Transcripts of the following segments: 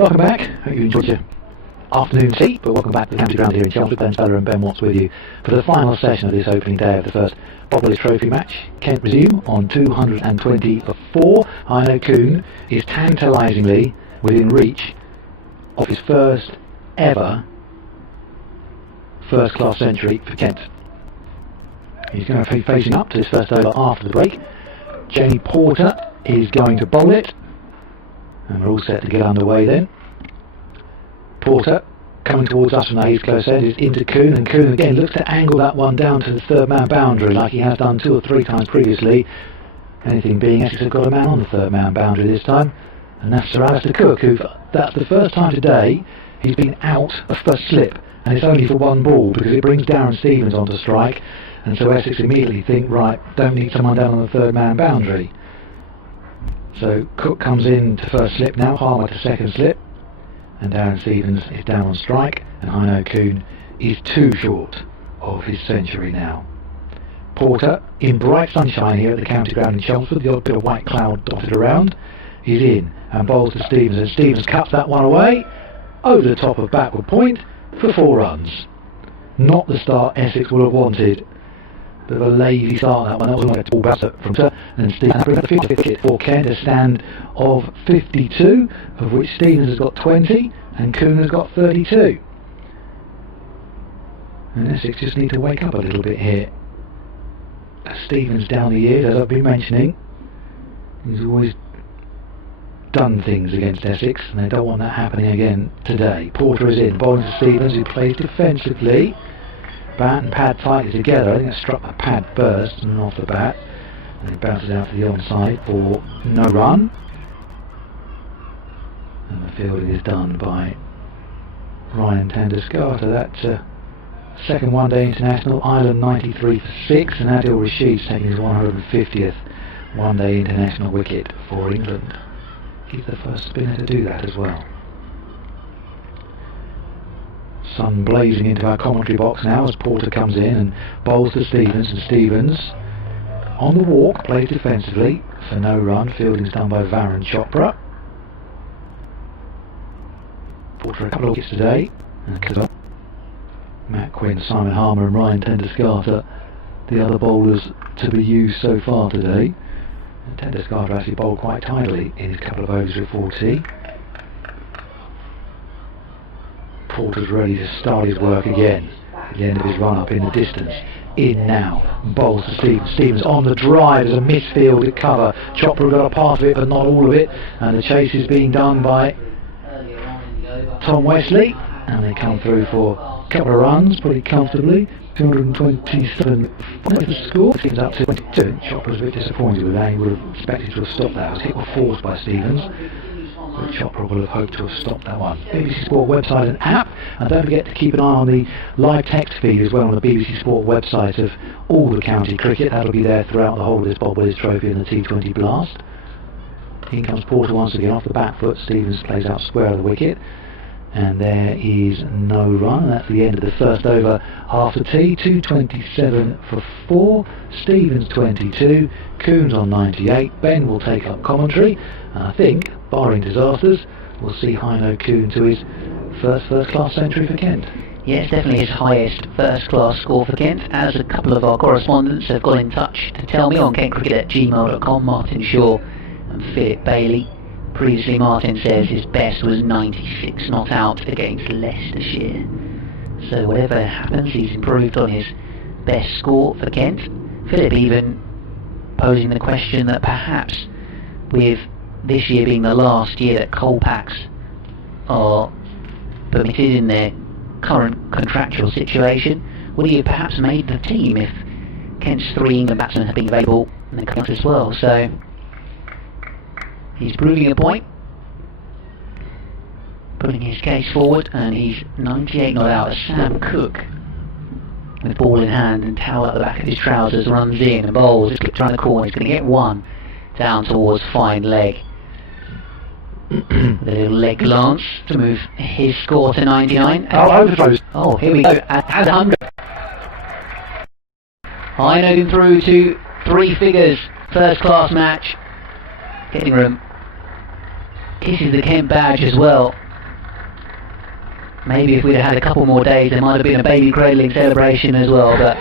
Welcome back. Hope you enjoyed your afternoon tea, but welcome back to the county ground here in Chelmsford. Ben Speller and Ben Watts with you for the final session of this opening day of the first Bob Willis Trophy match. Kent resume on 220 for 4. Heino Kuhn is tantalisingly within reach of his first ever first class century for Kent. He's going to be facing up to his first over after the break. Jamie Porter is going to bowl it, and we're all set to get underway then. Porter coming towards us from the East Close end is into Kuhn, and Kuhn again looks to angle that one down to the third man boundary like he has done 2 or 3 times previously. Anything being, Essex have got a man on the third man boundary this time, and that's Sir Alistair Cook, who that's the first time today he's been out of first slip, and it's only for 1 ball because it brings Darren Stevens onto strike, and so Essex immediately think, right, don't need someone down on the third man boundary. So Cook comes in to first slip now, Harmer to second slip, and Darren Stevens is down on strike, and Heino Kuhn is 2 short of his century now. Porter, in bright sunshine here at the county ground in Chelmsford, the odd bit of white cloud dotted around, is in and bowls to Stevens, and Stevens cuts that one away over the top of backward point for 4 runs. Not the start Essex would have wanted. Bit of a lazy start that one. That was almost a ball bounce from Sir, and Stevens brings up the 50th wicket for Kent, a stand of 52, of which Stevens has got 20 and Kuhn has got 32. And Essex just need to wake up a little bit here. Stevens down the years, as I've been mentioning, he's always done things against Essex, and they don't want that happening again today. Porter is in, bowling to Stevens, who plays defensively. Bat and pad tightly together. I think it struck a pad first and off the bat, and it bounces out to the onside for no run. And the fielding is done by Ryan Tandascarter. That second one-day international. Ireland 93 for 6, and Adil Rashid's taking his 150th one-day international wicket for England. He's the first spinner to do that as well. Sun blazing into our commentary box now as Porter comes in and bowls to Stevens, and Stevens on the walk plays defensively for no run. Fielding's done by Varun Chopra. Porter a couple of wickets today, and Matt Quinn, Simon Harmer and Ryan Tandascarter, the other bowlers to be used so far today. And Tandascarter actually bowled quite tidily in his couple of overs at 40. Porter's ready to start his work again at the end of his run up in the distance. In now, bowls to Stevens. Stevens on the drive, there's a misfielded cover. Chopra got a part of it but not all of it, and the chase is being done by Tom Wesley, and they come through for a couple of runs pretty comfortably. 227 for the score. Stevens up to 22. Chopra's a bit disappointed with that. He would have expected to have stopped that. It was hit with force by Stevens, but Chopra would have hoped to have stopped that one. BBC Sport website and app, and don't forget to keep an eye on the live text feed as well on the BBC Sport website of all the county cricket. That'll be there throughout the whole of this Bob Willis Trophy and the T20 Blast. In comes Porter once again off the back foot. Stevens plays out square of the wicket, and there is no run. That's the end of the first over after tea. 227 for 4. Stevens 22. Kuhn's on 98. Ben will take up commentary, and I think, barring disasters, we'll see Heino Kuhn to his first class century for Kent. Yes, definitely his highest first class score for Kent, as a couple of our correspondents have got in touch to tell me on kentcricket@gmail.com. Martin Shaw and Philip Bailey. Previously, Martin says his best was 96 not out against Leicestershire. So whatever happens, he's improved on his best score for Kent. Philip even posing the question that perhaps, with this year being the last year that coal packs are permitted in their current contractual situation, would he have perhaps made the team if Kent's 3 England batsmen had been available and then come as well? So he's proving a point, putting his case forward, and he's 98 not out. Sam Cook, with ball in hand and towel at the back of his trousers, runs in and bowls. He's clipped around the corner. He's going to get one down towards fine leg. The little leg glance to move his score to 99. Oh, here we go. At 100. Heino through to 3 figures. First class match. Getting room. Kisses the Kent badge as well. Maybe if we'd have had a couple more days there might have been a baby cradling celebration as well, but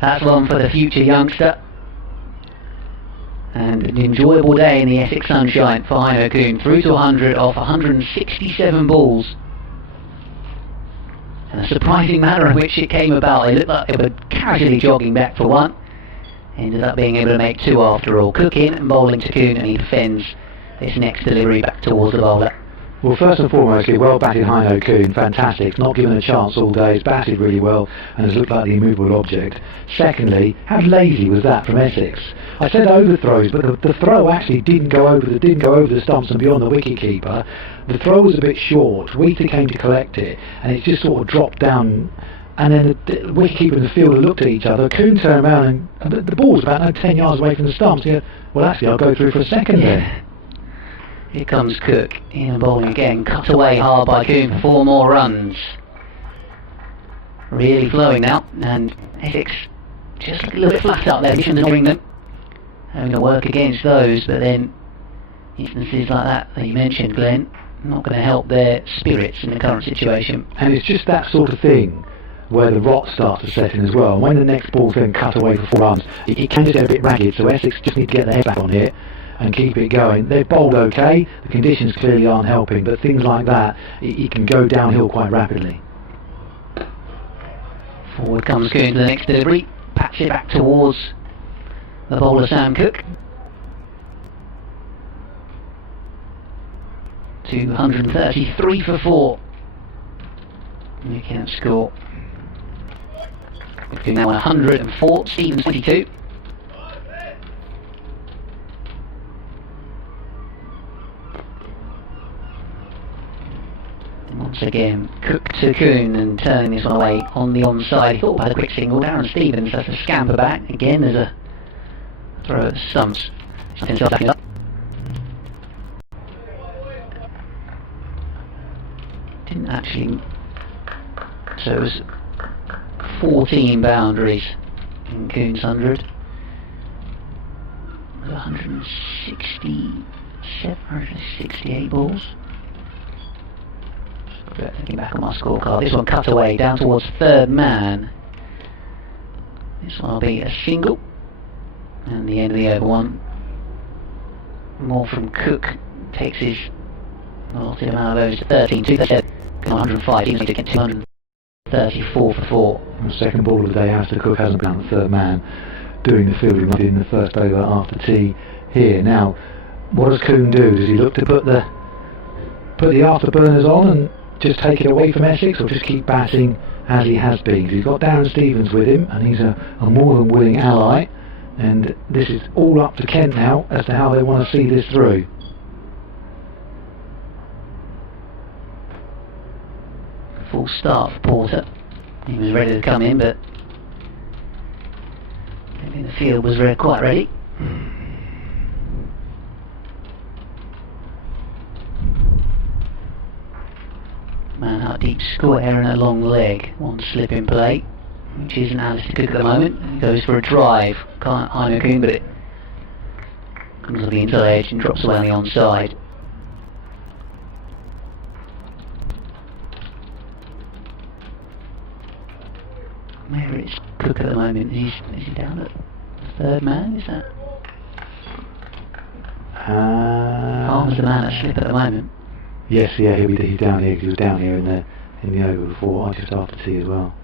that's one for the future youngster. And an enjoyable day in the Essex sunshine for Heino Kuhn, through to 100 off 167 balls. And a surprising manner in which it came about. They looked like they were casually jogging back for one. Ended up being able to make two after all. Cook in and bowling to Kuhn, and he defends this next delivery back towards the bowler. Well, first and foremost, well batted Heino Kuhn, fantastic, not given a chance all day, he's batted really well and has looked like the immovable object. Secondly, how lazy was that from Essex? I said overthrows, but the throw actually didn't go over the stumps and beyond the wicketkeeper. The throw was a bit short, Wheater came to collect it, and it just sort of dropped down, and then the wicketkeeper and the fielder looked at each other. Kuhn turned around and the ball was about 10 yards away from the stumps. He said, well actually I'll go through for a second there. Here comes Cook, in and bowling again, cut away hard by Kuhn for 4 more runs. Really flowing now, and Essex just a little bit flat up there, conditions ignoring them. Having to work against those, but then instances like that you mentioned, Glenn, not going to help their spirits in the current situation. And it's just that sort of thing where the rot starts to set in as well. When the next ball's then cut away for 4 runs, it can just get a bit ragged, so Essex just need to get their head back on here and keep it going. They've bowled okay, the conditions clearly aren't helping, but things like that, it can go downhill quite rapidly. Forward comes Kuhn to the next delivery, pats it back towards the bowler Sam Cook. 233 for 4. You can't score. Kuhn now 104, Stevens 22. Once again, Cook to Kuhn and turning this one away on the onside. He thought about a quick single. Darren Stevens has to scamper back. Again, there's a throw at the stumps. Something's backing up. Didn't actually. So it was 14 boundaries in Kuhn's 100. It was 167, 168 balls. Looking back on my scorecard, this one cut away down towards third man. This one will be a single, and the end of the over one. More from Cook, takes his allotted amount of overs to 13, 105, he needs to get 234 for 4. The second ball of the day, Alistair Cook hasn't been the third man doing the fielding in the first over after tea here. Now, what does Kuhn do? Does he look to put the afterburners on and just take it away from Essex, or just keep batting as he has been? He's got Darren Stevens with him, and he's a more than willing ally, and this is all up to Kent now as to how they want to see this through. Full start for Porter. He was ready to come in, but maybe the field was quite ready. Man out deep square and a long leg. One slip in play, which isn't Alistair Cook at the moment. He goes for a drive. Can't Heino Kuhn, but it comes to the inside edge and drops away on the onside. Where is Cook at the moment? Is he down at third man? Is that? Palmer's the man at slip at the moment. Yes, yeah, he's down here because he was down here in the over before, just after tea as well.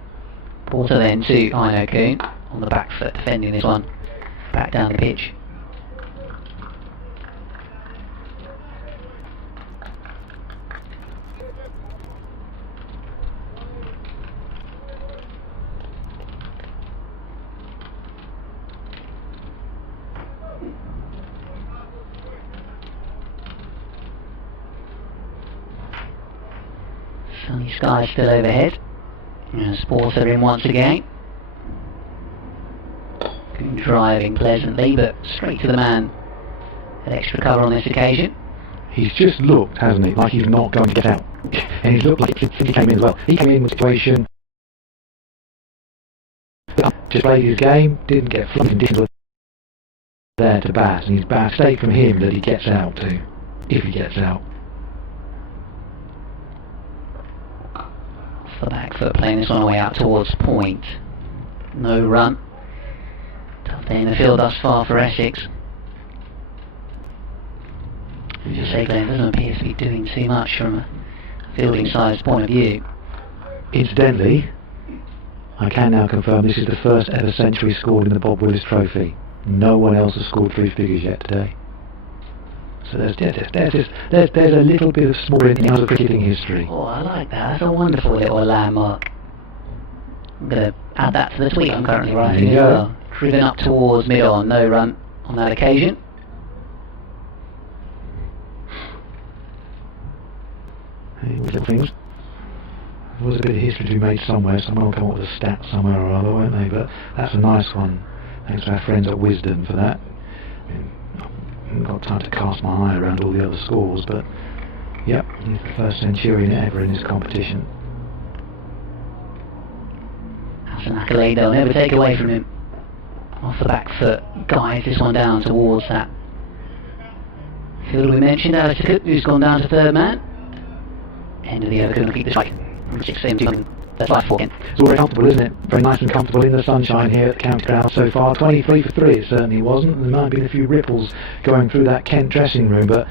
Porter then to Heino Kuhn on the back foot, defending this one back down the pitch. Sunny sky still overhead. As Porter in once again. Driving pleasantly, but straight to the man. An extra cover on this occasion. He's just looked, hasn't he, like he's not going to get out. And he's looked like since he came in as well. He came in with a situation, just played his game, didn't get flooded, conditions were there to bat, and he's bad mistake from him that he gets out to, if he gets out. the back foot, playing this one away out towards point. No run. Tough day in the field thus far for Essex. As you say, Glenn, doesn't appear to be doing too much from a fielding size point of view. Incidentally, I can now confirm this is the first ever century scored in the Bob Willis Trophy. No one else has scored 3 figures yet today. So there's a little bit of small in the cricketing history. Oh, I like that. That's a wonderful little landmark. I'm going to add that to the tweet I'm currently writing as well. Driven up towards mid-on, no run on that occasion. Hey, little things. There was a bit of history to be made somewhere. Someone will come up with a stat somewhere or other, won't they? But that's a nice one. Thanks to our friends at Wisdom for that. I haven't got time to cast my eye around all the other scores, but yep, he's the first centurion ever in this competition. That's an accolade they'll never take away from him. Off the back foot, guides this one down towards that field we mentioned, Alistair Cook, who's gone down to third man. End of the over, couldn't keep the strike. 6-2, that's life for him. It's all very comfortable, isn't it? Very nice and comfortable in the sunshine here at the county ground so far. 23 for 3 it certainly wasn't. There might have been a few ripples going through that Kent dressing room, but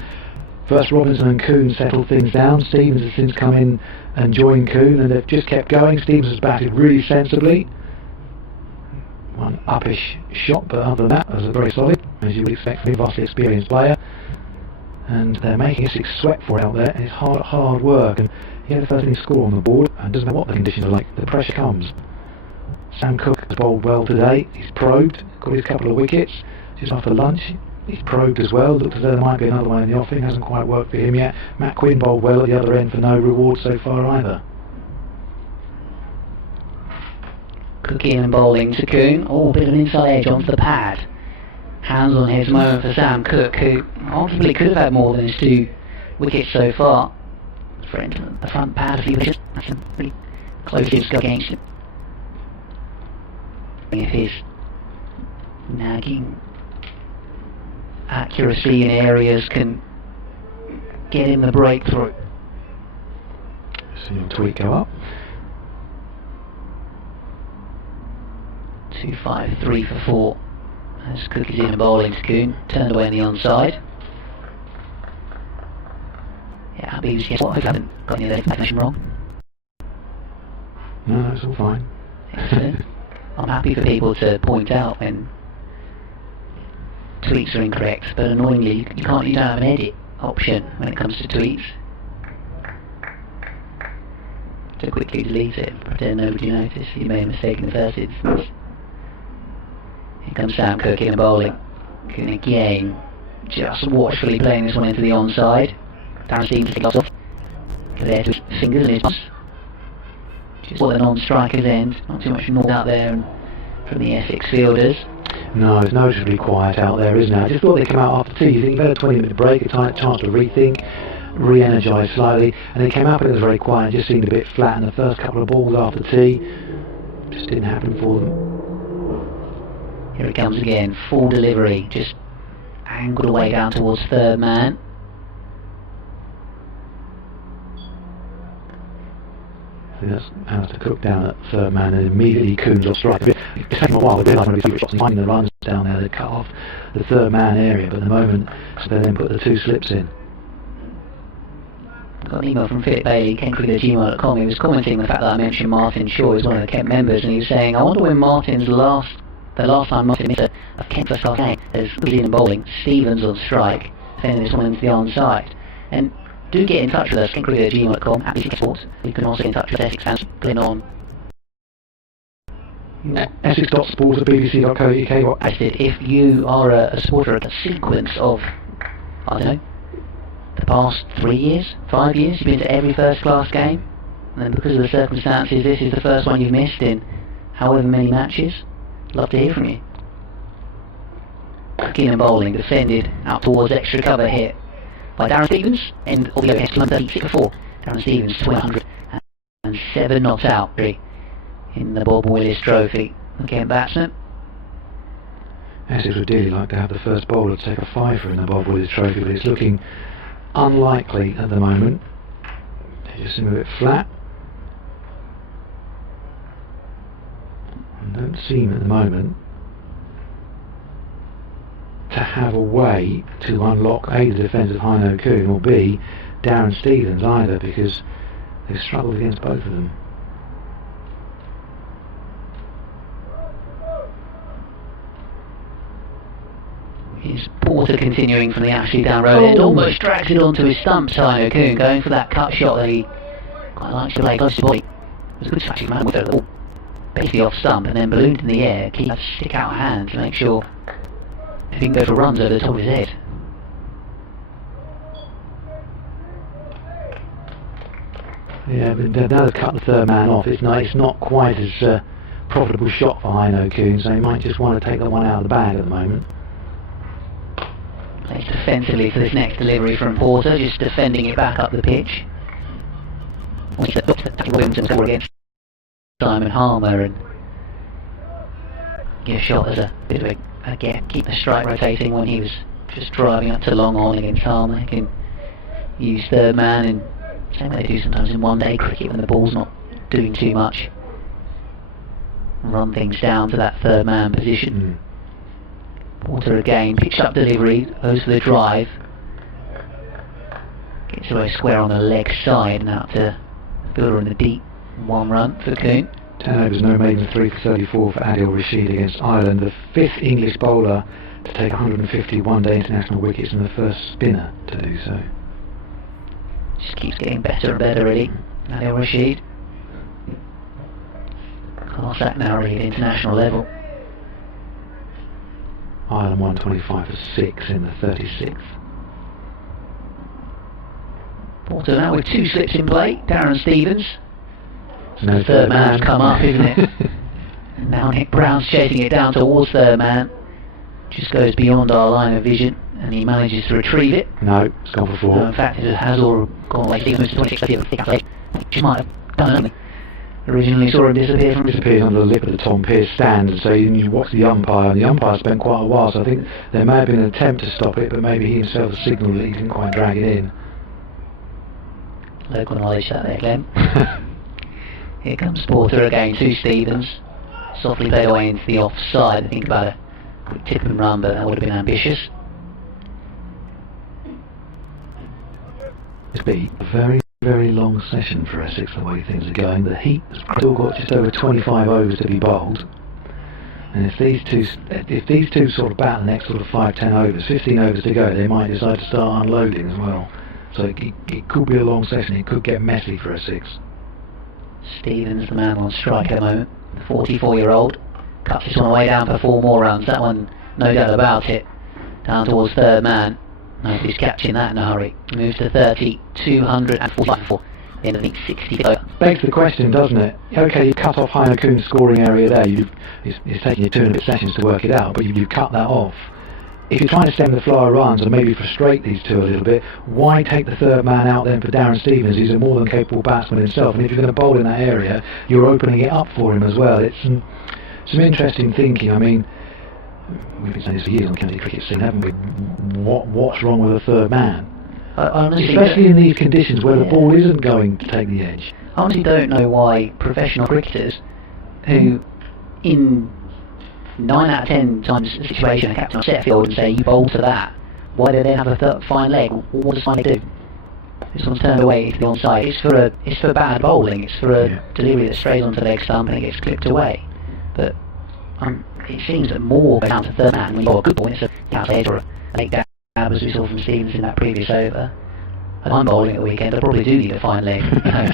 first Robinson and Coon settled things down. Stevens has since come in and joined Coon, and they've just kept going. Stevens has batted really sensibly. One uppish shot, but other than that, it was very solid, as you would expect from a vastly experienced player. And they're making Essex sweat for it out there. It's hard work, and he had the first inning score on the board, and doesn't matter what the conditions are like, the pressure comes. Sam Cook has bowled well today. He's probed, got his couple of wickets just after lunch. He's probed as well. Looks as though there might be another one in the offing. Hasn't quite worked for him yet. Matt Quinn bowled well at the other end for no reward so far either. Cook in and bowling to Coon. Oh, a bit of an inside edge onto the pad. Hands on his moment for Sam Cook, who arguably could have had more than his 2 wickets so far. Friend, the front pad a few pitches. That's a pretty close go against him. If his nagging accuracy in areas can get him the breakthrough. See him tweet go up. 2-5, 3 for 4. As Cook is in and bowling to Coon, turned away on the onside. Yeah, BBC Essex, I haven't got any of that information wrong. No, it's all fine. Excellent. I'm happy for people to point out when tweets are incorrect, but annoyingly you don't have an edit option when it comes to tweets. To quickly delete it, pretend nobody noticed you made a mistake in the first instance. Here comes Sam Cook in and bowling. Coon again, just watchfully playing this one into the onside. Darren Stevens takes off. There to his fingers and his thumbs. Just what a non-striker's end. Not too much noise out there from the Essex fielders. No, it's noticeably quiet out there, isn't it? I just thought they'd come out after tea. You think you've had a 20-minute break, a chance to rethink, re-energise slightly, and they came up and it was very quiet. It just seemed a bit flat, and the first couple of balls after tea just didn't happen for them. Here it comes again, full delivery, just angled away down towards third man. I think that's Alistair Cook down at third man, and immediately Coon's off strike. It's taken a while to realise one of his shots and finding the runs down there. They cut off the third man area, but at the moment, so they then put the 2 slips in. Got an email from Philip Bailey, KentCricket@gmail.com. He was commenting on the fact that I mentioned Martin Shaw as one of the Kent members, and he was saying, I wonder when the last time Martin missed a Kent first class game as was in bowling, Stevens on strike, sending this one into the onside. And do get in touch with us, KentCricket@gmail.com, at BBC Sports. You can also get in touch with Essex fans, put on Essex.sports@bbc.co.uk. I said, if you are a supporter of a sequence of, I don't know, the past 3 years, 5 years, you've been to every first class game, and then because of the circumstances, this is the first one you've missed in however many matches, love to hear from you. Keen and bowling, defended out towards extra cover here by Darren Stevens, and all the OS 36 for 4. Darren Stevens to 100 and 7 not out in the Bob Willis Trophy. Again, batsman. Essex would dearly like to have the first bowler to take a 5-er in the Bob Willis Trophy, but it's looking unlikely at the moment. They just seem a bit flat. don't seem at the moment to have a way to unlock A, the defence of Heino Kuhn, or B, Darren Stevens either, because they've struggled against both of them. Is Porter continuing from the actually down road end, almost drags it onto his stumps. Heino Kuhn going for that cut shot that he quite likes to play close to body. It was a good swatching man with the ball basically off stump and then ballooned in the air, keep a stick out hand to make sure he can go for runs over the top of his head. Yeah, but now they've cut the third man off, it's not quite as profitable shot for Heino Kuhn, so he might just want to take that one out of the bag at the moment. Plays defensively for this next delivery from Porter, just defending it back up the pitch. Williamson score against Simon Harmer and get a shot as a bit of a gap, keep the strike rotating when he was just driving up to long on against Harmer. He can use third man in same way they do sometimes in one day cricket when the ball's not doing too much. Run things down to that third man position. Porter again, picks up delivery, goes for the drive. Gets away square on the leg side and out to Fielder in the deep. 1 run for Kuhn. 10 overs, no maiden, 3 for 34 for Adil Rashid against Ireland. The 5th English bowler to take 150 one-day international wickets and the first spinner to do so. Just keeps getting better and better really. Adil Rashid. Class act now really at international level. Ireland 125 for 6 in the 36th. Porter now with 2 slips in play. Darren Stevens. No the third man's come up, isn't it? And now Nick Brown's chasing it down towards third man. Just goes beyond our line of vision and he manages to retrieve it. No, it's gone for 4. No, in fact it has all gone away. Stevens to 26, which might have done something. Originally saw him disappeared under the lip of the Tom Pearce stand, and so you watch the umpire, and the umpire spent quite a while, so I think there may have been an attempt to stop it, but maybe he himself has signalled that he didn't quite drag it in. Local knowledge that there, Glenn. Here comes Porter again to Stevens. Softly played away into the offside. I think about a quick tip and run, but that would have been ambitious. It's been a very, very long session for Essex, the way things are going. The Heat has still got just over 25 overs to be bowled, and if these two sort of bat the next sort of 5-10 overs, 15 overs to go, they might decide to start unloading as well. So it could be a long session. It could get messy for Essex. Stevens, the man on strike at the moment, the 44-year-old, cuts this one away down for 4 more runs. That one, no doubt about it, down towards third man. Nobody's catching that in a hurry. Moves to 30, 244 in the 60 to go. Begs the question, doesn't it? Okay, you cut off Heino Kuhn's scoring area there. It's taking you 2 and a bit sessions to work it out, but you've cut that off. If you're trying to stem the flow of runs and maybe frustrate these two a little bit, why take the third man out then for Darren Stevens? He's a more than capable batsman himself, and if you're going to bowl in that area, you're opening it up for him as well. It's some interesting thinking. I mean, we've been saying this for years on the county cricket scene, haven't we? What's wrong with a third man? Especially in these conditions where the ball isn't going to take the edge. I honestly don't know why professional cricketers who in 9 out of 10 times a situation a captain will set a field and say you bowl to that, why do they have a fine leg? What does fine leg do? This one's turned away to the onside. It's for bad bowling. It's for a delivery that strays onto the leg stump and it gets clipped away. But it seems that more goes down to third man when you bowl a good ball. It's a outside or a late dab as we saw from Stevens in that previous over. If I'm bowling at the weekend, I probably do need a fine leg.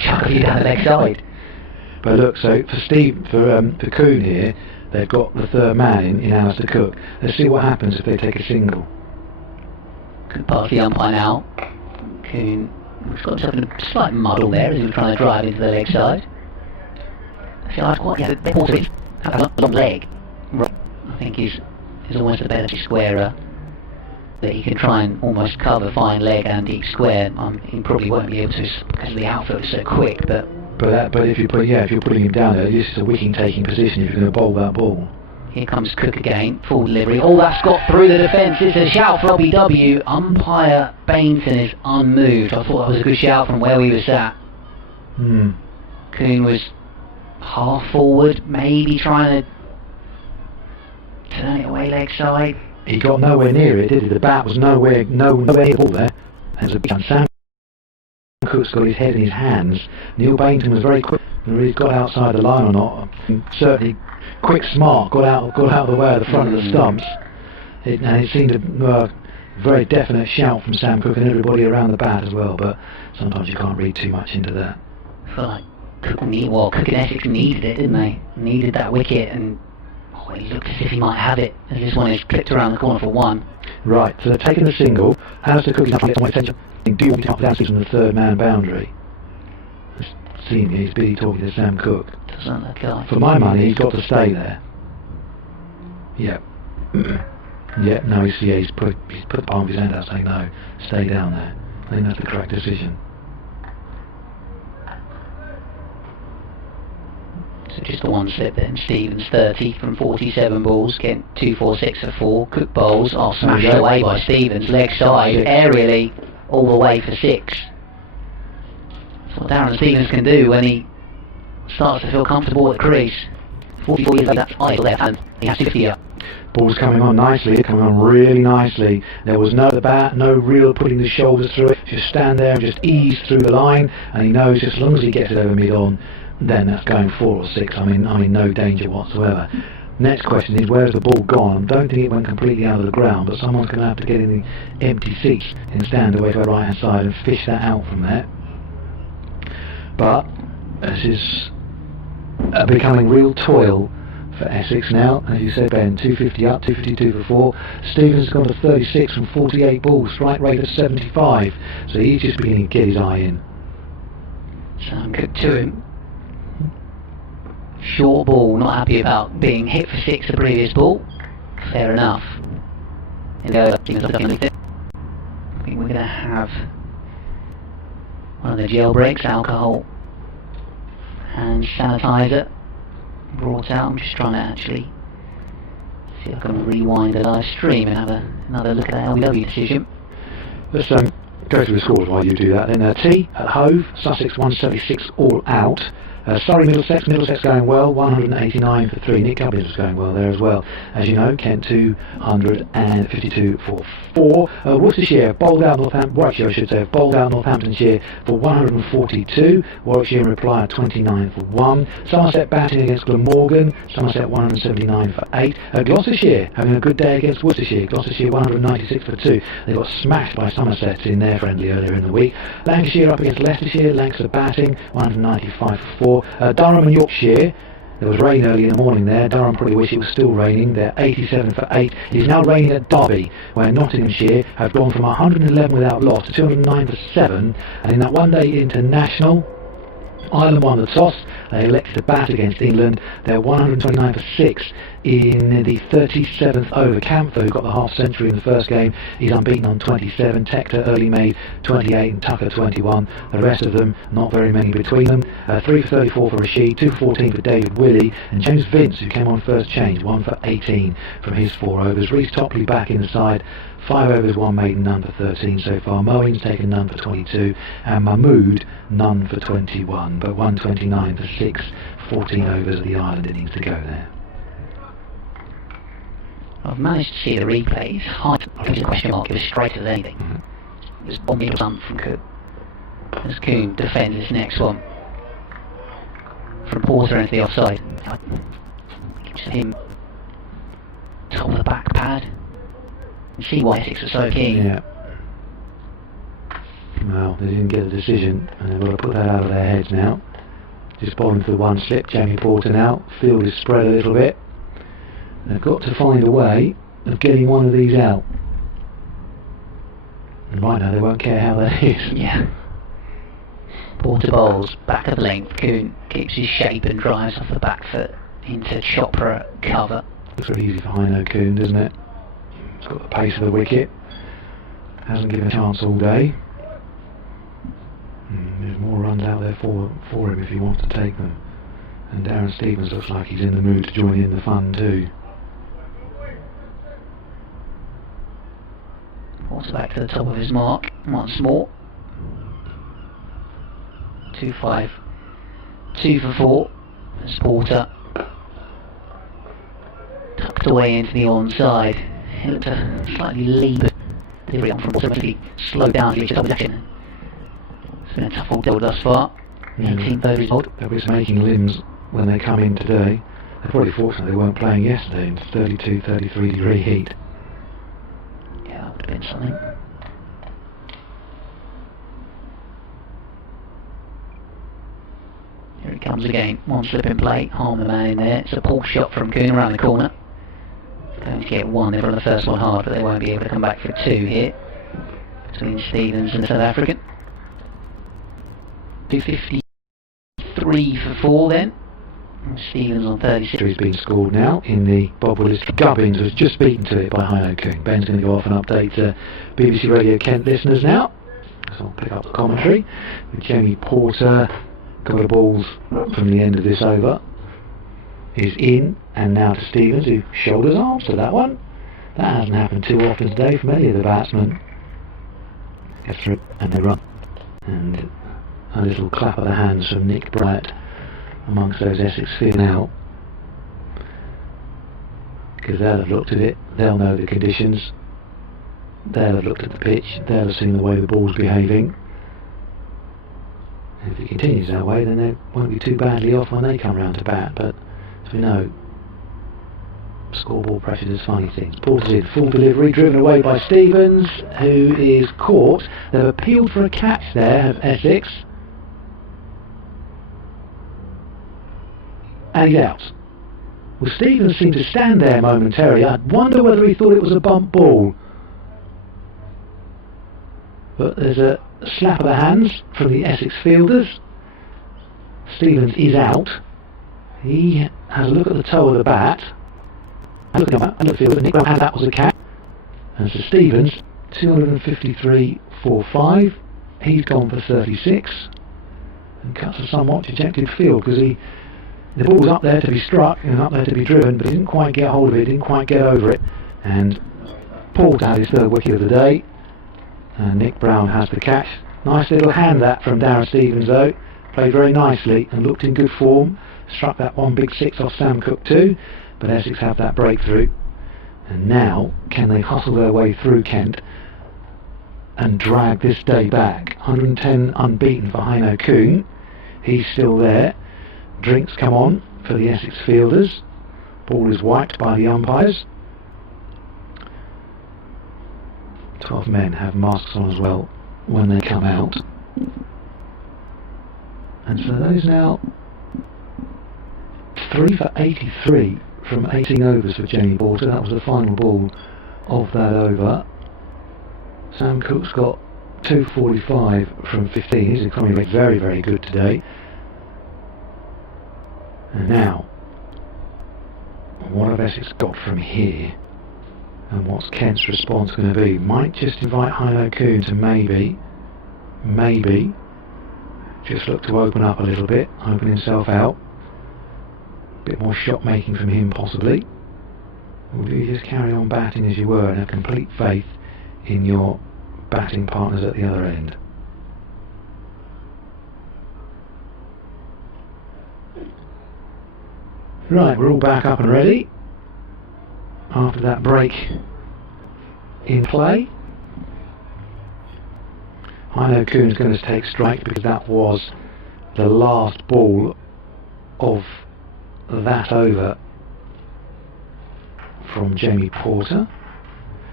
Chuckle you down the leg side. But look, so for Kuhn here, they've got the third man in Alistair Cook. Let's see what happens if they take a single. Good pass the umpire now. Kuhn has got himself in a slight muddle there as he was trying to drive into the leg side. I feel like quite they Porter have a long leg. I think he's almost a better squarer. That he can try and almost cover fine leg and deep square. He probably won't be able to because the outfield is so quick. But if you're putting him down there, this is a wicket taking position if you're going to bowl that ball. Here comes Cook again, full delivery. Oh, that's got through the defence. It's a shout for LBW. Umpire Bainton is unmoved. I thought that was a good shout from where we were sat. Kuhn was half forward, maybe trying to turn it away leg side. He got nowhere near it, did he? The bat was nowhere near the ball there. There's a big chance. Sam Cook's got his head in his hands. Neil Bainton was very quick, whether he's got outside the line or not. Certainly quick, smart, got out of the way of the front of the stumps. And it seemed a very definite shout from Sam Cook and everybody around the bat as well, but sometimes you can't read too much into that. I feel like Cook and Essex needed it, didn't they? Needed that wicket, and it looked as if he might have it, as this one is clipped around the corner for one. Right, so they've taken the single. Alistair Cook is trying to get some attention. Do you want to down from the third man boundary? Seeing he's busy talking to Sam Cook. Doesn't look like. For my money, he's got to stay there. Yep. Yep, no, he's put the palm of his hand out saying no, stay down there. I think that's the correct decision. So just the one slip then. Stevens 30 from 47 balls. Kent 246 for 4. Cook bowls are smashed away by Stevens. Leg side, aerially, all the way for 6. That's what Darren Stevens can do when he starts to feel comfortable at the crease. 44 years later, that's idle left hand. He has 50 up. Ball's coming on nicely, coming on really nicely. There was no bat, no real putting the shoulders through it. Just stand there and just ease through the line, and he knows just as long as he gets it over mid-on, then that's going 4 or 6. I mean, no danger whatsoever. Next question is, where's the ball gone? I don't think it went completely out of the ground, but someone's going to have to get in the empty seats and stand away to the right hand side and fish that out from there. But this is becoming real toil for Essex now. As you said, Ben, 250 up, 252 for 4. Stevens has gone to 36 from 48 balls, strike rate of 75. So he's just beginning to get his eye in. Sam Cook to him. Short ball, not happy about being hit for 6 the previous ball. Fair enough. I think we're going to have one of the gel breaks, alcohol and sanitizer brought out. I'm just trying to actually see if I can rewind the live stream and have another look at that LBW decision. Let's go through the scores while you do that. Then T at Hove, Sussex 176 all out. Surrey Middlesex going well, 189 for 3. Nick Gubbins was going well there as well. As you know, Kent 252 for 4. Worcestershire bowled out Warwickshire, I should say, bowled out Northamptonshire for 142. Warwickshire in reply at 29 for 1. Somerset batting against Glamorgan, Somerset 179 for 8. Gloucestershire having a good day against Worcestershire, Gloucestershire 196 for 2. They got smashed by Somerset in their friendly earlier in the week. Lancashire up against Leicestershire, Lancaster batting 195 for 4. Durham and Yorkshire, there was rain early in the morning there. Durham probably wish it was still raining. They're 87 for 8. It is now raining at Derby, where Nottinghamshire have gone from 111 without loss to 209 for 7. And in that one-day international, Ireland won the toss. They elected to bat against England. They're 129 for 6 in the 37th over. Camphor, who got the half century in the first game, he's unbeaten on 27. Tector early made 28 and Tucker 21. The rest of them, not very many between them. 3 for 34 for Rashid, 2 for 14 for David Willey, and James Vince, who came on first change, 1 for 18 from his 4 overs. Reece Topley back in the side, 5 overs, 1 maiden, none for 13 so far. Moeen's taken none for 22, and Mahmood none for 21, but 129 for 6, 14 overs of the Ireland innings to go there. I've managed to see the replay. It's hard to put a question mark, it was straight as anything. It was on middle bump from Cook. As Coon defends this next one. From Porter into the offside. Gives him top of the back pad. You see why Essex are so keen. Yeah. Well, they didn't get a decision, and they've got to put that out of their heads now. Just bowling for the one slip, Jamie Porter now. Field is spread a little bit. They've got to find a way of getting one of these out. And right now they won't care how that is. Yeah. Porter bowls, back of length. Coon keeps his shape and drives off the back foot into Chopra cover. Looks very easy for Heino Coon, doesn't it? He's got the pace of the wicket. Hasn't given a chance all day. There's more runs out there for him if he wants to take them. And Darren Stevens looks like he's in the mood to join in the fun too. Porter back to the top of his mark once more. 2-5. 2 for 4. As Porter tucks tucked away into the onside. It looked a slightly laboured delivery on from Walter, but he slowed down to reach a double action. It's been a tough all day thus far. 18th over his hold. They'll be making limbs when they come in today. They're probably fortunate they weren't playing yesterday in 32, 33 degree heat. Yeah, that would have been something. Here it comes again. One slip in play. Harm the man in there. It's a pull shot from Coon around the corner. Going to get one. They've run the first one hard, but they won't be able to come back for two here. Between Stevens and the South African. 253 for 4 then. And Stevens on 36. He's been scored now in the Bob Willis. Gubbins was just beaten to it by Heino Coon. Ben's going to go off and update BBC Radio Kent listeners now. So I'll pick up the commentary with Jamie Porter. Couple of balls from the end of this over is in, and now to Stevens, who shoulders arms to that one. That hasn't happened too often today from any of the batsmen. Gets through and they run. And a little clap of the hands from Nick Bryant amongst those Essex field now, because they'll have looked at it, they'll know the conditions, they'll have looked at the pitch, they'll have seen the way the ball's behaving. And if it continues that way, then they won't be too badly off when they come round to bat, but as we know, scoreboard pressure does funny things. Porter's in, full delivery, driven away by Stevens, who is caught. They've appealed for a catch there of Essex, and he's out. Well, Stevens seemed to stand there momentarily. I wonder whether he thought it was a bump ball. But there's a slap of the hands from the Essex fielders. Stevens is out. He has a look at the toe of the bat. And look at the fielder. Nick Brown had that was a catch. And so Stevens, 253.45. He's gone for 36. And cuts a somewhat dejected field because the ball was up there to be struck and up there to be driven, but he didn't quite get hold of it, didn't quite get over it. And Paul had his third wicket of the day. And Nick Brown has the catch. Nice little hand that from Darren Stevens though. Played very nicely and looked in good form. Struck that one big six off Sam Cook too. But Essex have that breakthrough. And now, can they hustle their way through Kent and drag this day back? 110 unbeaten for Heino Coon. He's still there. Drinks come on for the Essex fielders. Ball is wiped by the umpires. 12 men have masks on as well when they come out. And so those now 3 for 83 from 18 overs for Jamie Porter. That was the final ball of that over. Sam Cook's got 245 from 15. His economy rate very, very good today. And now, what have Essex got from here? And what's Kent's response going to be? Might just invite Heino Coon to maybe just look to open up a little bit, open himself out. A bit more shot making from him possibly. Or do you just carry on batting as you were and have complete faith in your batting partners at the other end? Right, we're all back up and ready after that break in play. Heino Coon's going to take strike because that was the last ball of that over from Jamie Porter.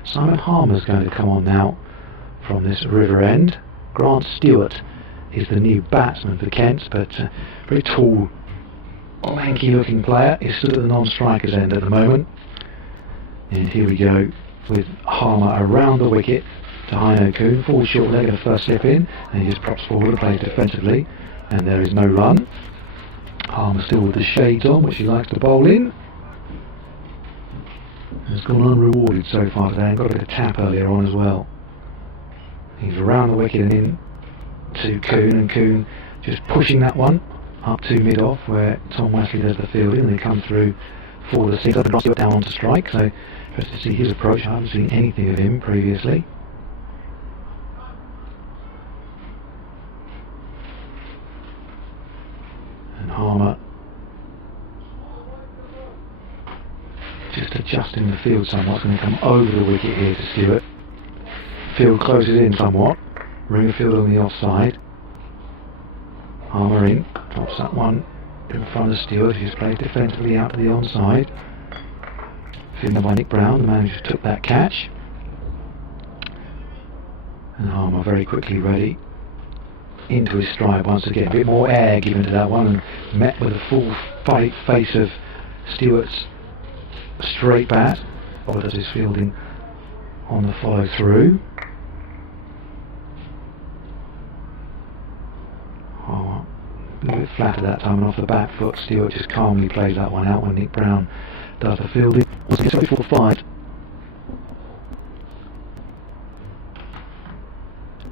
Simon Harmer's going to come on now from this river end. Grant Stewart is the new batsman for Kent, but very tall, lanky looking player. Is stood at the non-strikers end at the moment. And here we go with Harmer around the wicket to Heino Coon. Forward short leg of the first slip in, and he just props forward and plays defensively, and there is no run. Harmer still with the shades on, which he likes to bowl in. Has gone unrewarded so far today, and got a bit of tap earlier on as well. He's around the wicket and in to Coon, and Coon just pushing that one up to mid-off where Tom Wesley does the fielding, and they come through for the six. Up and down on to strike, so just to see his approach. I haven't seen anything of him previously. And Harmer just adjusting the field somewhat. It's going to come over the wicket here to Stewart. Field closes in somewhat. Ring of field on the offside. Harmer in, drops that one in front of Stewart, who's played defensively out to the onside. Fielded by Nick Brown, the man who just took that catch. And Harmer very quickly ready into his stride once again. A bit more air given to that one, and met with a full face of Stewart's straight bat. Or does his fielding on the follow through. Oh, a little bit flat at that time, and off the back foot. Stewart just calmly plays that one out when Nick Brown does the fielding. Once again, 74-5.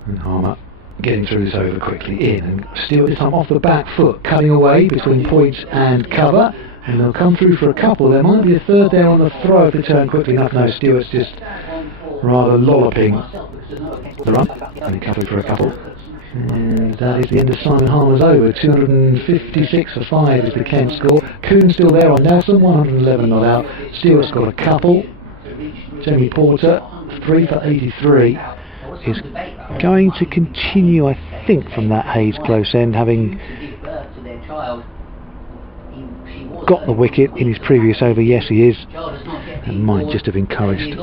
And Harmer getting through this over quickly in, and Stewart this time off the back foot, cutting away between points and cover, and they'll come through for a couple. There might be a third there on the throw if they turn quickly enough. No, Stewart's just rather lolloping the run, and he come through for a couple. And that is the end of Simon Harmer's over. 256 for 5 is the Kent score. Coon's still there on Nelson, 111 not out. Stewart's got a couple. Jamie Porter, 3 for 83. Is going to continue, I think, from that Hayes close end, having got the wicket in his previous over. Yes, he is, and might just have encouraged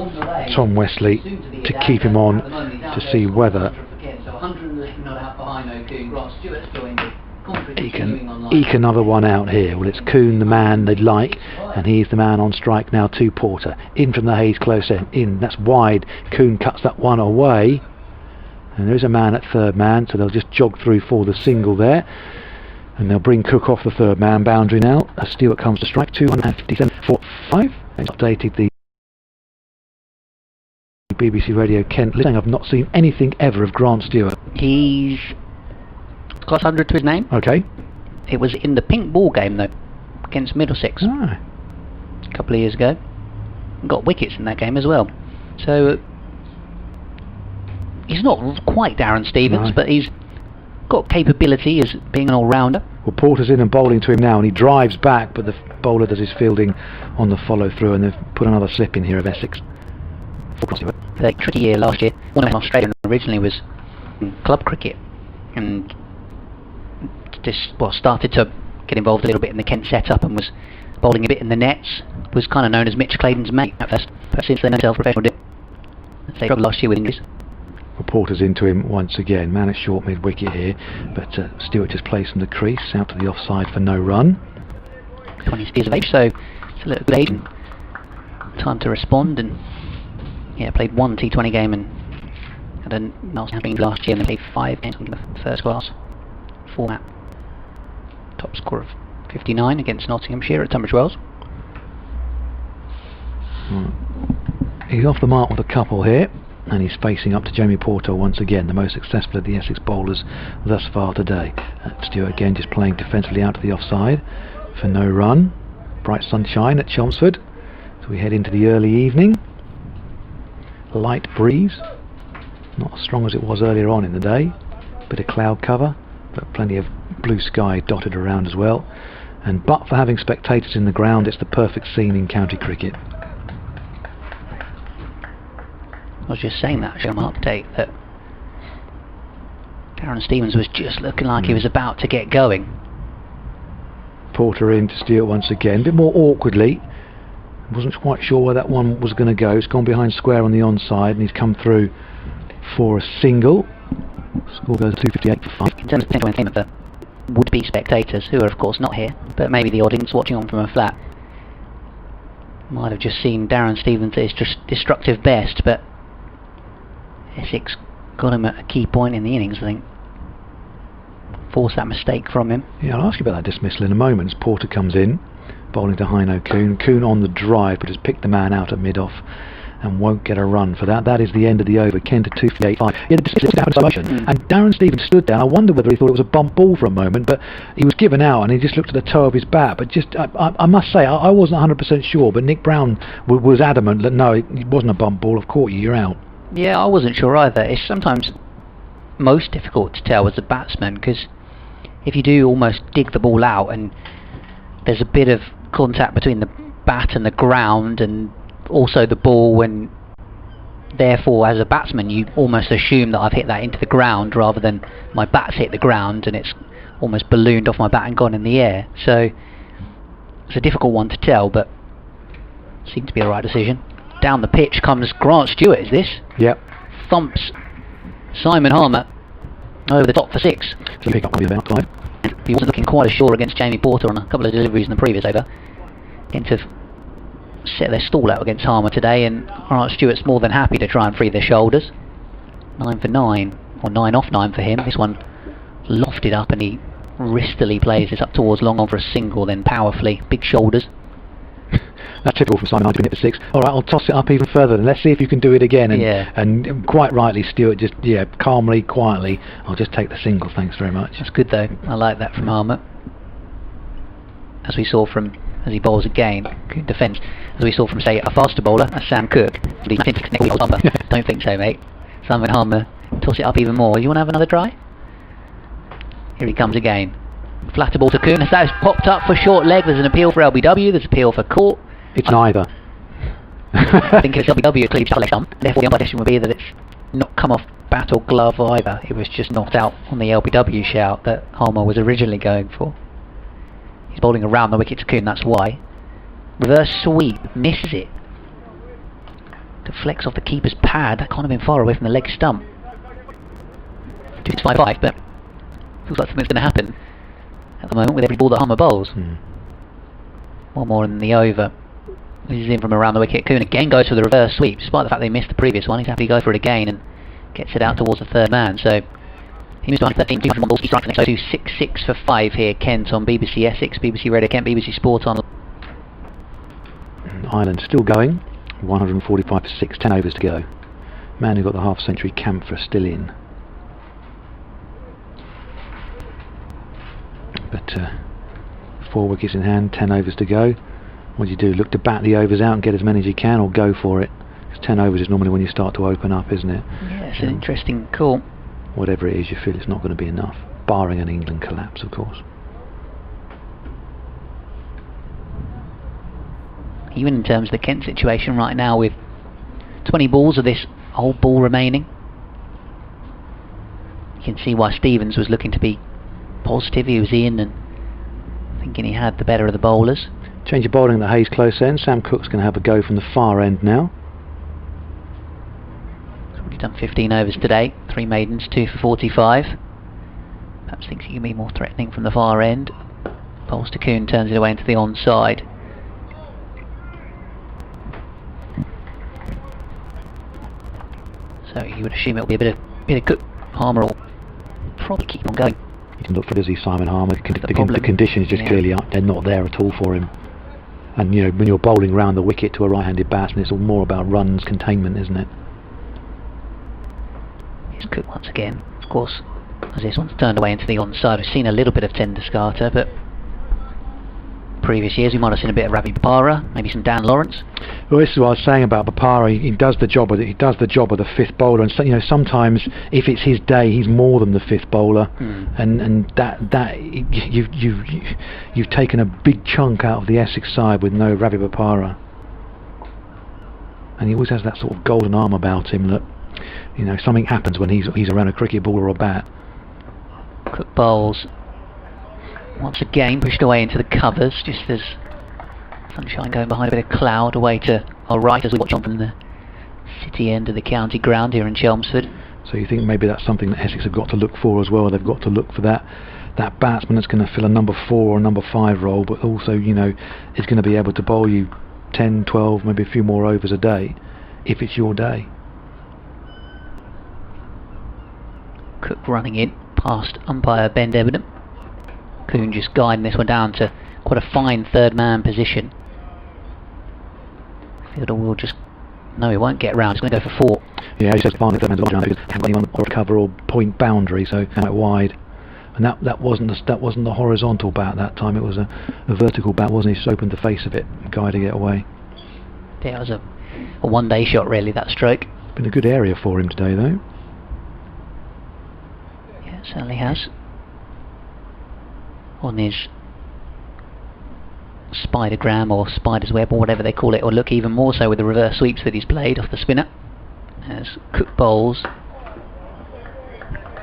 Tom Wesley to keep him on to see whether he can eke another one out here. Well, it's Coon, the man they'd like, and he's the man on strike now to Porter. In from the Hayes close end, in, that's wide. Coon cuts that one away, and there is a man at third man, so they'll just jog through for the single there, and they'll bring Cook off the third man boundary now as Stewart comes to strike. 257 for 5. It's updated the BBC Radio Kent listing. I've not seen anything ever of Grant Stewart. He's got 100 to his name. Okay. It was in the pink ball game though, against Middlesex a couple of years ago. Got wickets in that game as well. So he's not quite Darren Stevens, but he's got capability as being an all-rounder. Well, Porter's in and bowling to him now, and he drives back, but the bowler does his fielding on the follow-through, and they've put another slip in here of Essex. The tricky year last year. One of Australia originally was club cricket, and just started to get involved a little bit in the Kent setup, and was bowling a bit in the nets. Was kind of known as Mitch Claydon's mate at first, but since then himself professional did. They struggled last year with injuries. Porter's into him once again. Man at short mid wicket here, but Stewart just plays from the crease out to the offside for no run. 20 years of age, so it's a little good age and time to respond. And yeah, played one T20 game and had a nice campaign last year, and then played 5 games in the first class format. Top score of 59 against Nottinghamshire at Tunbridge Wells. He's off the mark with a couple here, and he's facing up to Jamie Porter once again, the most successful of the Essex bowlers thus far today. Stewart again just playing defensively out to the offside for no run. Bright sunshine at Chelmsford, so we head into the early evening. Light breeze, not as strong as it was earlier on in the day. Bit of cloud cover, but plenty of blue sky dotted around as well. And but for having spectators in the ground, it's the perfect scene in county cricket. I was just saying that on my update that Darren Stevens was just looking like he was about to get going. Porter in to Stewart once again, a bit more awkwardly. Wasn't quite sure where that one was going to go. It's gone behind square on the onside, and he's come through for a single. Score goes 258 for 5. In terms of potential entertainment for would-be spectators, who are of course not here, but maybe the audience watching on from a flat might have just seen Darren Stevens at his destructive best, but Essex got him at a key point in the innings, I think. Forced that mistake from him. Yeah, I'll ask you about that dismissal in a moment as Porter comes in, bowling to Heino Coon. Coon on the drive, but has picked the man out at mid-off and won't get a run for that. That is the end of the over. Kent at 258.5. Yeah, the dismissal happened in slow motion, and Darren Stevens stood there. I wonder whether he thought it was a bump ball for a moment, but he was given out and he just looked at the toe of his bat. But just, I must say, I wasn't 100% sure, but Nick Brown was adamant that no, it wasn't a bump ball. I've caught you, you're out. Yeah, I wasn't sure either. It's sometimes most difficult to tell as a batsman, because if you do almost dig the ball out and there's a bit of contact between the bat and the ground, and also the ball, and therefore as a batsman you almost assume that I've hit that into the ground rather than my bat's hit the ground and it's almost ballooned off my bat and gone in the air. So it's a difficult one to tell, but seemed to be the right decision. Down the pitch comes Grant Stewart, is this? Yep. Thumps Simon Harmer over the top for 6. So pick up probably about 5. He wasn't looking quite as sure against Jamie Porter on a couple of deliveries in the previous over. Going to set their stall out against Harmer today, and Grant Stewart's more than happy to try and free their shoulders. 9 for 9, or 9 off 9 for him. This one lofted up, and he wristily plays this up towards long on for a single, then powerfully. Big shoulders. That's typical from Simon Harmer to hit for 6. Alright, I'll toss it up even further, and let's see if you can do it again. And, and quite rightly, Stewart just, calmly, quietly, I'll just take the single, thanks very much. That's good though, I like that from Harmer. As we saw from, as he bowls again, good defence, as we saw from, say, a faster bowler, Sam Cook. Don't think so, mate. Simon Harmer, toss it up even more. You want to have another try? Here he comes again. Flatter ball to Kuhn, as that has popped up for short leg. There's an appeal for LBW, there's an appeal for court. It's neither. I think it's LBW clearly just a leg stump. Therefore the umpire decision would be that it's not come off bat or glove either. It was just knocked out on the LBW shout that Harmer was originally going for. He's bowling around the wicket to Kuhn, that's why. Reverse sweep, misses it. Deflects off the keeper's pad. That can't have been far away from the leg stump. 2-5-5, but feels like something's going to happen at the moment with every ball that Harmer bowls. One more in the over. This is in from around the wicket. Kuhn again goes for the reverse sweep. Despite the fact they missed the previous one, he's happy to go for it again and gets it out towards the third man. So he moves to 113, 201 balls. He strikes the next 266 for 5 here. Kent on BBC Essex, BBC Radio Kent, BBC Sport on. Ireland still going. 145 for 6, 10 overs to go. Man who got the half-century Camphor still in. But 4 wickets in hand, 10 overs to go. What do you do? Look to bat the overs out and get as many as you can, or go for it? Because 10 overs is normally when you start to open up, isn't it? Yeah, it's an interesting call. Whatever it is, you feel it's not going to be enough, barring an England collapse, of course. Even in terms of the Kent situation right now, with 20 balls of this old ball remaining, you can see why Stevens was looking to be positive. He was in and thinking he had the better of the bowlers. Change of bowling at the Hayes close end. Sam Cook's going to have a go from the far end now. He's already done 15 overs today, 3 maidens, 2 for 45. Perhaps thinks he can be more threatening from the far end. Bowls to Kuhn, turns it away into the onside. So you would assume it'll be a bit of Cook. Harmer will probably keep on going. You can look for Dizzy Simon Harmer. The conditions just clearly are, they're not there at all for him. And you know, when you're bowling round the wicket to a right-handed batsman, it's all more about runs, containment, isn't it? Here's Cook once again. Of course, as this one's turned away into the onside, we've seen a little bit of Tender Scarter, but previous years we might have seen a bit of Ravi Bopara, maybe some Dan Lawrence. Well, this is what I was saying about Bopara. He does the job of the 5th bowler, and so, you know, sometimes if it's his day, he's more than the 5th bowler, and that you've taken a big chunk out of the Essex side with no Ravi Bopara, and he always has that sort of golden arm about him that, you know, something happens when he's around a cricket ball or a bat. Cook bowls once again, pushed away into the covers, just as sunshine going behind a bit of cloud away to our right as we watch on from the city end of the county ground here in Chelmsford. So you think maybe that's something that Essex have got to look for as well. They've got to look for that batsman that's going to fill a number 4 or number 5 role, but also, you know, is going to be able to bowl you 10, 12, maybe a few more overs a day if it's your day. Cook running in past umpire Ben Debenham. Kuhn just guiding this one down to quite a fine third man position. Fielder will just, no, he won't get round, he's going to go for 4. Yeah, he says finally third man's round because he hasn't got anyone or a cover or point boundary, so out wide. And that wasn't the horizontal bat that time, it was a vertical bat, wasn't it? He just opened the face of it, guiding it away. Yeah, it was a one-day shot really, that stroke. Been a good area for him today though. Yeah, it certainly has. On his spidergram or spider's web or whatever they call it, or look even more so with the reverse sweeps that he's played off the spinner. As Cook bowls,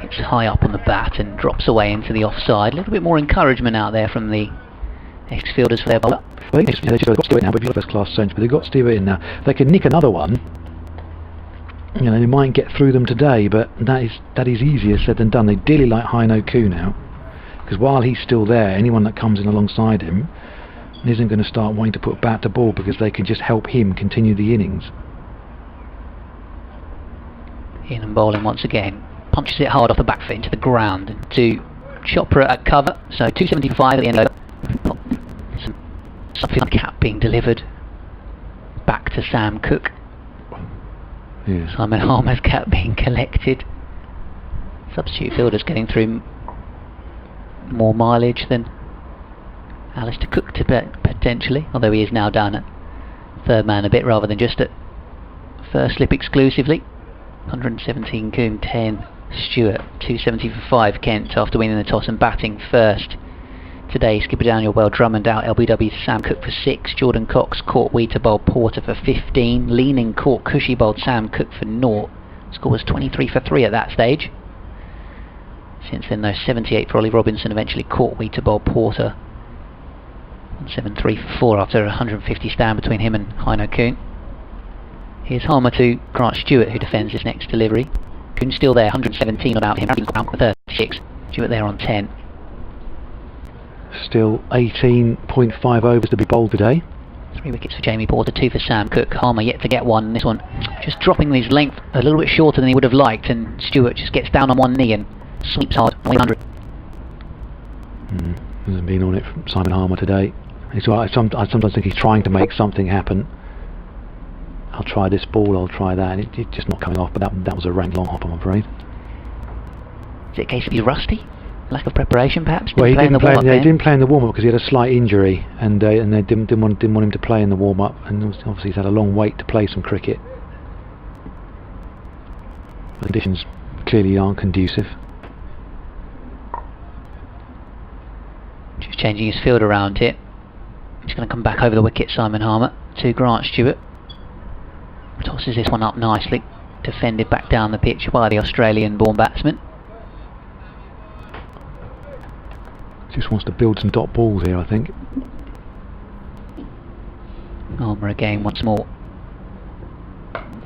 it's high up on the bat and drops away into the offside. A little bit more encouragement out there from the ex-fielders for their bowler. Well, they've got to do it now, but if you've got a first-class century, they've got to do it in now. If they can nick another one, you know, they might get through them today, but that is easier said than done. They dearly like Haino Koo now, because while he's still there, anyone that comes in alongside him isn't going to start wanting to put bat to ball, because they can just help him continue the innings. In and bowling once again. Punches it hard off the back foot into the ground and to Chopra at cover. So 275 at the end of the some cap being delivered back to Sam Cook. Yes. Simon Harmer's cap being collected. Substitute fielders getting through more mileage than Alistair Cook potentially, although he is now down at third man a bit rather than just at first slip exclusively. 117 Coombe, 10 Stewart, 270 for 5 Kent after winning the toss and batting first. Today, skipper Daniel Bell-Drummond out, LBW Sam Cook for 6, Jordan Cox caught Wheater bowled Porter for 15, Leaning caught Cushy bowled Sam Cook for 0. Score was 23 for 3 at that stage. Since then though, 78 for Ollie Robinson, eventually caught Wheater bowled Porter. 173 for 4 after a 150 stand between him and Haino Koo. Here's Harmer to Grant Stewart, who defends his next delivery. Coon's still there, 117 about him, out for 36. Stewart there on 10. Still 18.5 overs to be bowled today. 3 wickets for Jamie Porter, 2 for Sam Cook. Harmer yet to get one. This one just dropping his length a little bit shorter than he would have liked, and Stewart just gets down on one knee and sweeps hard, 100. Hasn't been on it from Simon Harmer today. I sometimes think he's trying to make something happen. I'll try this ball, I'll try that, and it's just not coming off, but that was a rank long hop, I'm afraid. Is it a case of he's rusty? Lack of preparation perhaps? Well, he didn't play in the warm-up because he had a slight injury, and they didn't want him to play in the warm-up, and obviously he's had a long wait to play some cricket. The conditions clearly aren't conducive. Just changing his field around here. He's going to come back over the wicket, Simon Harmer, to Grant Stewart. Tosses this one up nicely, defended back down the pitch by the Australian-born batsman. Just wants to build some dot balls here, I think. Harmer again once more.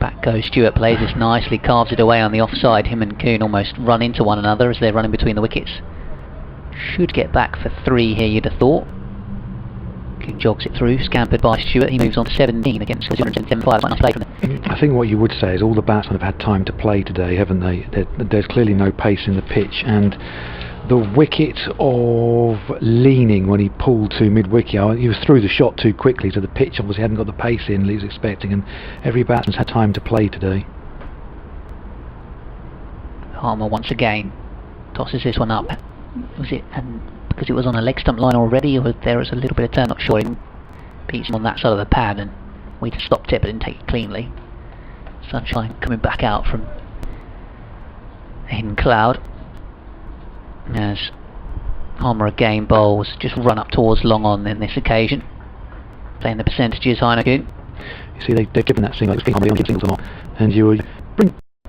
Back goes Stewart, plays this nicely, carves it away on the offside. Him and Coon almost run into one another as they're running between the wickets. Should get back for 3 here, you'd have thought. Coon jogs it through, scampered by Stewart. He moves on to 17 against 275. Nice play from him. I think what you would say is all the batsmen have had time to play today, haven't they? There's clearly no pace in the pitch, and the wicket of Leaning when he pulled to mid-wicket, he was through the shot too quickly, so the pitch obviously hadn't got the pace in he was expecting, and every batsman's had time to play today. Harmer once again tosses this one up. Was it because it was on a leg stump line already, or there was a little bit of turn? Not sure. He beats him on that side of the pad, and we just stopped it but didn't take it cleanly. Sunshine coming back out from in cloud as Harmer again bowls, just run up towards long on in this occasion. Playing the percentages, Haino Koo. You see, they've given that single, and you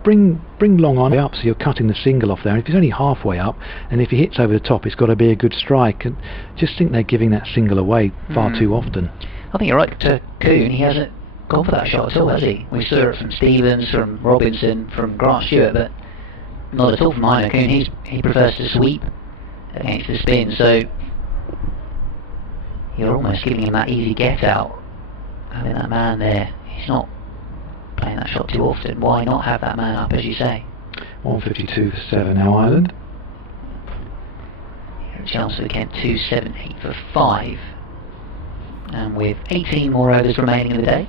bring long on up, so you're cutting the single off there. If he's only halfway up, and if he hits over the top, it's got to be a good strike. And just think they're giving that single away far too often. I think you're right. To Coon, he hasn't gone for that shot at all, has he? We saw it from Stevens, from Robinson, from Grant Stewart, but not at all from Haino Koo. He prefers to sweep against the spin, so you're almost giving him that easy get out. Having that man there, he's not playing that shot too often. Why not have that man up, as you say? 152 for 7 now, Ireland. Here at Chelmsford again, 270 for 5. And with 18 more overs remaining in the day.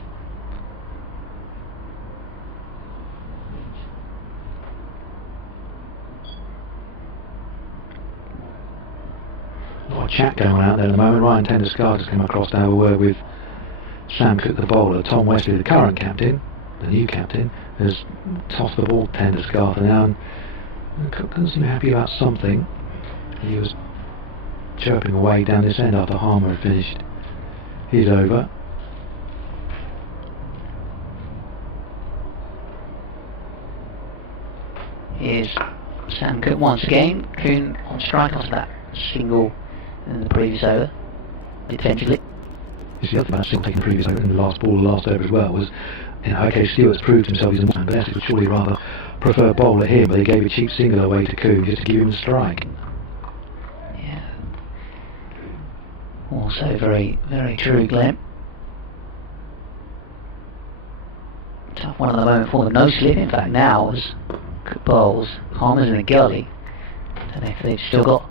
A lot of chat going on out there at the moment. Ryan Tenderscar just came across to have a word with Sam Cook, the bowler. Tom Wesley, the current captain, the new captain, has tossed the ball to Tenderscar now, and Cook doesn't seem happy about something. He was chirping away down this end after Harmer had finished. his over. Here's Sam Cook once again. Coon on strike after that single in the previous over. Defensively. You see, the other thing about single taking the previous over in the last ball, the last over as well, was, okay, Stewart's proved himself, he's a man, but Essex would surely rather prefer bowl at him, but they gave a cheap single away to Coon just to give him the strike. Yeah. Also very, very true, Glenn. Tough one at the moment for them. No slip, in fact, now as Cook bowls. Harmer's in the gully. Don't know if they've still got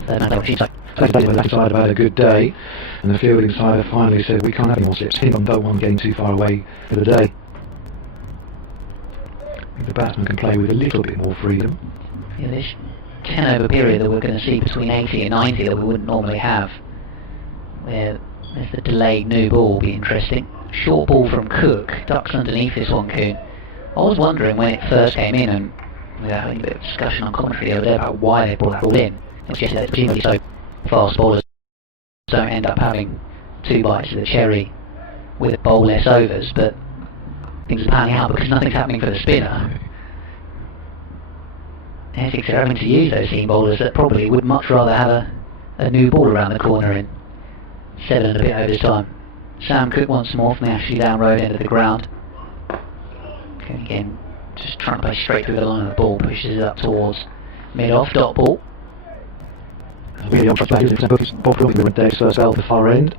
third man over. The left side have had a good day, and the fielding side have finally said we can't have any more slips. Anyone don't want getting too far away for the day. I think the batsman can play with a little bit more freedom. Yeah, this 10 over period that we're going to see between 80 and 90 that we wouldn't normally have, where there's the delayed new ball, will be interesting. Short ball from Cook, ducks underneath this one, Coon. I was wondering when it first came in, and we were having a bit of discussion on commentary the other day about why they brought that ball in. It's just that it's presumably so fast bowlers don't end up having 2 bites of the cherry with a bowl less overs, but things are panning out because nothing's happening for the spinner. Essex are having to use those seam bowlers that probably would much rather have a new ball around the corner in 7 and a bit overs time. Sam Cook once more from the Ashley Down Road end of the ground. Again, just trying to play straight through the line of the ball, pushes it up towards mid-off, dot ball. Really on track back, isn't it? Bob Robin went there first out the far end.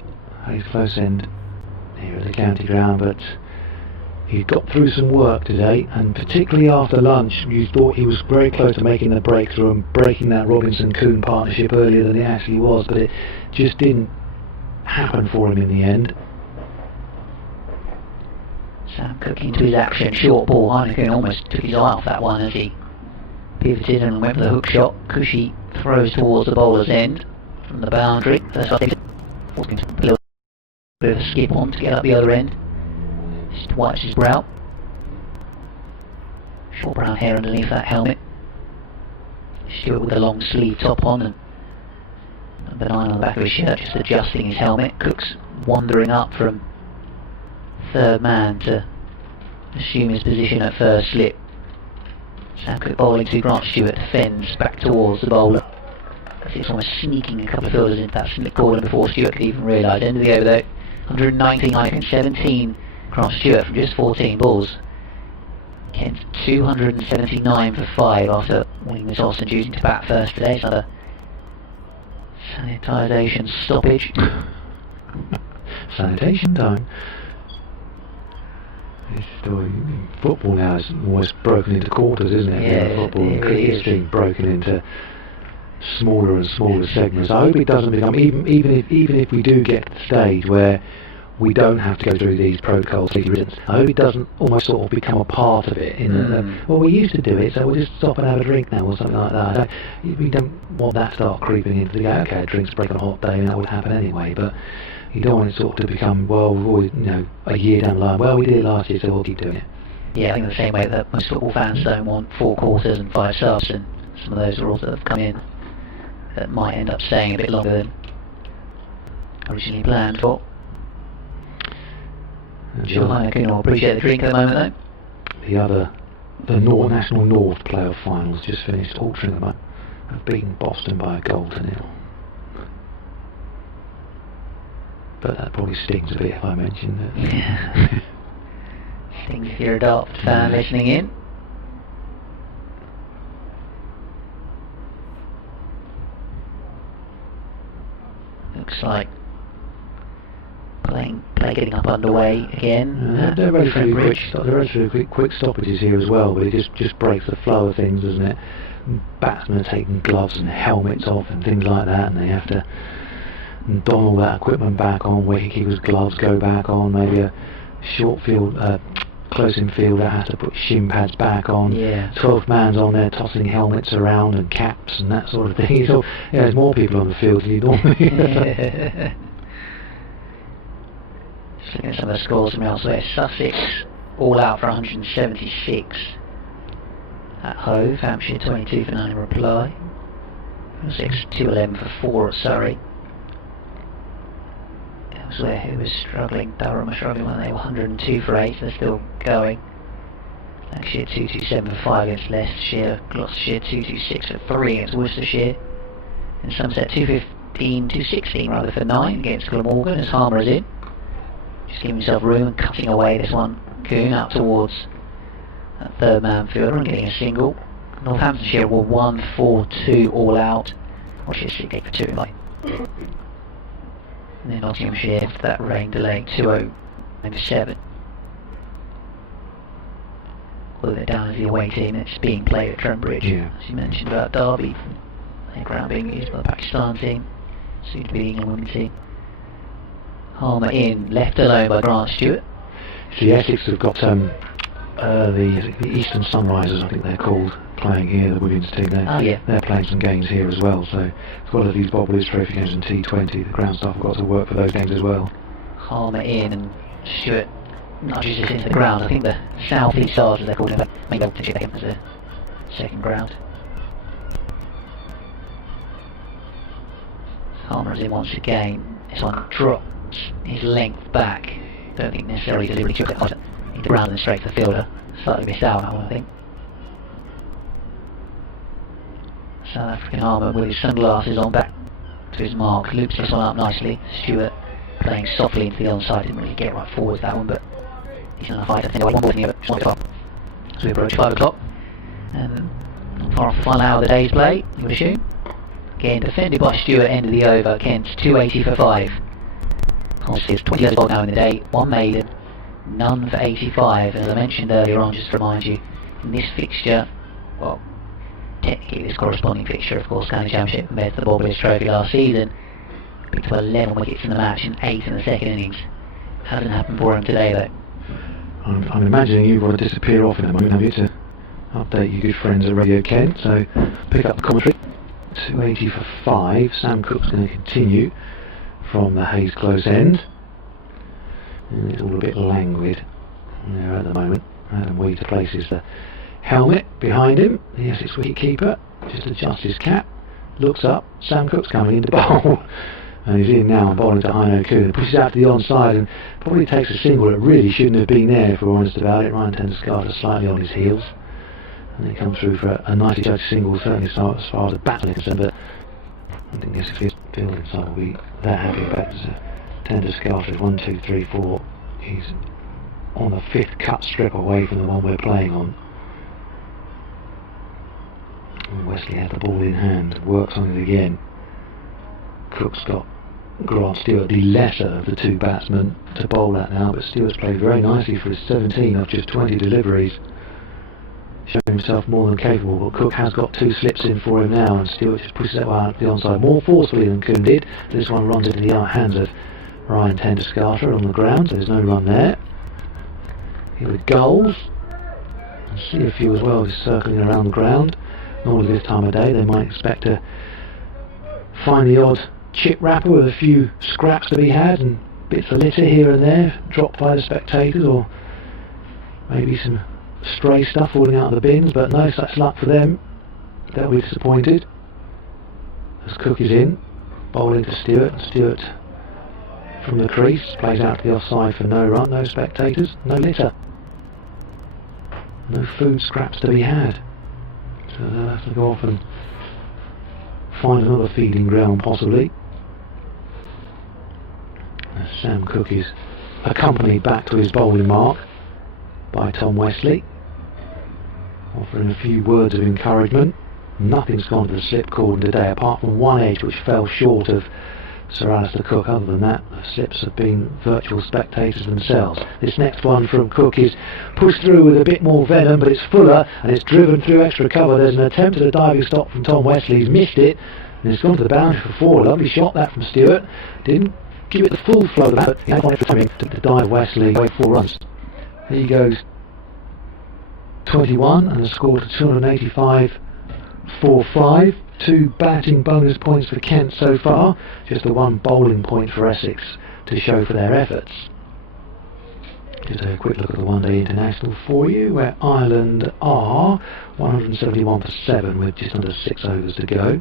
His close end here at the county ground, but he got through some work today, and particularly after lunch, you thought he was very close to making the breakthrough and breaking that Robinson-Coon partnership earlier than it actually was, but it just didn't happen for him in the end. Sam Cook into his action, short ball. Heineken almost took his eye off that one as he pivoted and went for the hook shot. Cushy throws towards the bowler's end from the boundary. First off, a little bit of a skip on to get up the other end. Just wipes his brow. Short brown hair underneath that helmet. Stewart with a long sleeve top on and a benign on the back of his shirt, just adjusting his helmet. Cook's wandering up from third man to assume his position at first slip. Sam Cook bowling to Grant Stewart, defends back towards the bowler. It's almost sneaking a couple of fielders into that slip corner before Stewart could even realise. End of the over though, 119, I think 17 Grant Stewart from just 14 balls. Kent 279 for 5 after winning the toss and choosing to bat first today. It's another sanitisation stoppage. Sanitation time. Football now is almost broken into quarters, isn't it? Yeah, football and cricket's being broken into smaller and smaller segments. I hope it doesn't become, even if we do get to the stage where we don't have to go through these protocols, I hope it doesn't almost sort of become a part of it. Well, we used to do it, so we'll just stop and have a drink now or something like that. We don't want that to start creeping into the okay, drinks break on a hot day, and that would happen anyway. But you don't want it sort of to become, well, we've always, a year down the line, well, we did it last year, so we'll keep doing it. Yeah, I think the same way that most football fans don't want 4 quarters and 5 subs, and some of those rules that have come in that might end up staying a bit longer than originally planned for. Sure, Heineken will appreciate the drink at the moment though. The National North playoff finals just finished. Altrincham have beaten Boston by a goal to 0. But that probably stings a bit if I mention it. Yeah. Stings if you're a Dart fan listening in. Looks like play getting up underway again. They're ready for quick stoppages here as well, but it just breaks the flow of things, doesn't it? Batsmen are taking gloves and helmets off and things like that, and they have to don all that equipment back on. Wicketkeeper's gloves go back on. Maybe a short field, close in fielder has to put shin pads back on. Yeah. 12th man's on there tossing helmets around and caps and that sort of thing. So yeah, there's more people on the field than you normally. Just looking at some of the scores from elsewhere. Sussex all out for 176 at Hove. Hampshire 22 for 9 in reply. Sussex 211 for 4 at Surrey. elsewhere who was struggling. Durham were struggling when they were 102 for 8, they're still going. Lancashire 227 for 5 against Leicestershire, Gloucestershire 226 for 3 against Worcestershire, and Somerset 216 rather for 9 against Glamorgan as Harmer is in. Just giving himself room and cutting away this one. Coon out towards that third man fielder and getting a single. Northamptonshire were 1-4-2 all out. Rochester 8 for 2 right. And then Nottinghamshire after that rain delay 2-0 for 7. Although they're down as the away team, it's being played at Trembridge. Yeah. As you mentioned about Derby, their ground being used by the Pakistan team, soon to be the England women's team. Harmer in, left alone by Grant Stewart. See, Essex have got the Eastern Sunrisers, I think they're called, playing here, the women's team. They're playing some games here as well, so as well as these Bob Willis Trophy games and T20, the ground staff have got to work for those games as well. Harmer in and Stewart nudges it into the ground. I think the South East Stars, as they're called, maybe they'll take him as a second ground. Harmer is in once again. This one drops his length back. Don't think necessarily deliberately took it into the ground and straight to the fielder. Slightly missed out on that one, I think. South African Harmer with his sunglasses on, back to his mark, loops this one up nicely. Stewart playing softly into the onside, didn't really get right forwards that one, but he's on a fight. I think one more thing here, but so we approach 5 o'clock, and not far off the final hour of the day's play, you would assume. Again defended by Stewart, end of the over. Kent's 280 for 5. Obviously, 20 years old now in the day, 1 maiden, none for 85. And as I mentioned earlier on, just to remind you, in this fixture, well, technically this corresponding fixture, of course, County Championship compared to the Bob Willis Trophy last season, picked up 11 wickets in the match and 8 in the second innings. Hasn't happened for him today, though. I'm imagining you've got to disappear off in a moment, have you, to update your good friends at Radio Kent, so pick up the commentary. 280 for 5, Sam Cook's going to continue from the Hayes close end, and it's all a bit languid there at the moment. Adam Wheater places the helmet behind him, the Essex wicket-keeper, just adjusts his cap, looks up, Sam Cook's coming in to bowl, and he's in now and bowling to Heino Kuhn, pushes out to the onside and probably takes a single that really shouldn't have been there, if we're honest about it. Ryan Tenderskata slightly on his heels, and they come through for a nicely judged single, certainly as far as the batsman is concerned, but I don't think the Essex fielding side will be that happy about it. Tenderskata is 1, 2, 3, 4, he's on the 5th cut strip away from the one we're playing on. And Wesley has the ball in hand, works on it again. Cook's got Grant Stewart, the lesser of the 2 batsmen, to bowl at now, but Stewart's played very nicely for his 17 of just 20 deliveries, showing himself more than capable. But Cook has got 2 slips in for him now, and Stewart just pushes that one out to the onside more forcefully than Kuhn did. This one runs into the hands of Ryan Tenderskata on the ground, so there's no run there. Here with goals, and see a few as well just circling around the ground. Normally this time of day they might expect to find the odd chip wrapper with a few scraps to be had and bits of litter here and there dropped by the spectators, or maybe some stray stuff falling out of the bins, but no such luck for them. They'll be disappointed as Cook is in, bowling to Stewart, and Stewart from the crease plays out to the offside for no run, no spectators, no litter, no food scraps to be had, so they'll have to go off and find another feeding ground possibly. As Sam Cook is accompanied back to his bowling mark by Tom Wesley, offering a few words of encouragement. Nothing's gone to the slip cordon today apart from one edge which fell short of Sir Alistair Cook. Other than that, the slips have been virtual spectators themselves. This next one from Cook is pushed through with a bit more venom, but it's fuller and it's driven through extra cover. There's an attempt at a diving stop from Tom Wesley. He's missed it and it's gone to the boundary for 4. Lovely shot that from Stewart. Didn't give it the full flow of that, but he had one extra timing to dive Wesley away 4 runs. There he goes, 21, and a score to 285 for 5. 2 batting bonus points for Kent so far, just the 1 bowling point for Essex to show for their efforts. Just a quick look at the one-day international for you, where Ireland are 171 for 7 with just under 6 overs to go.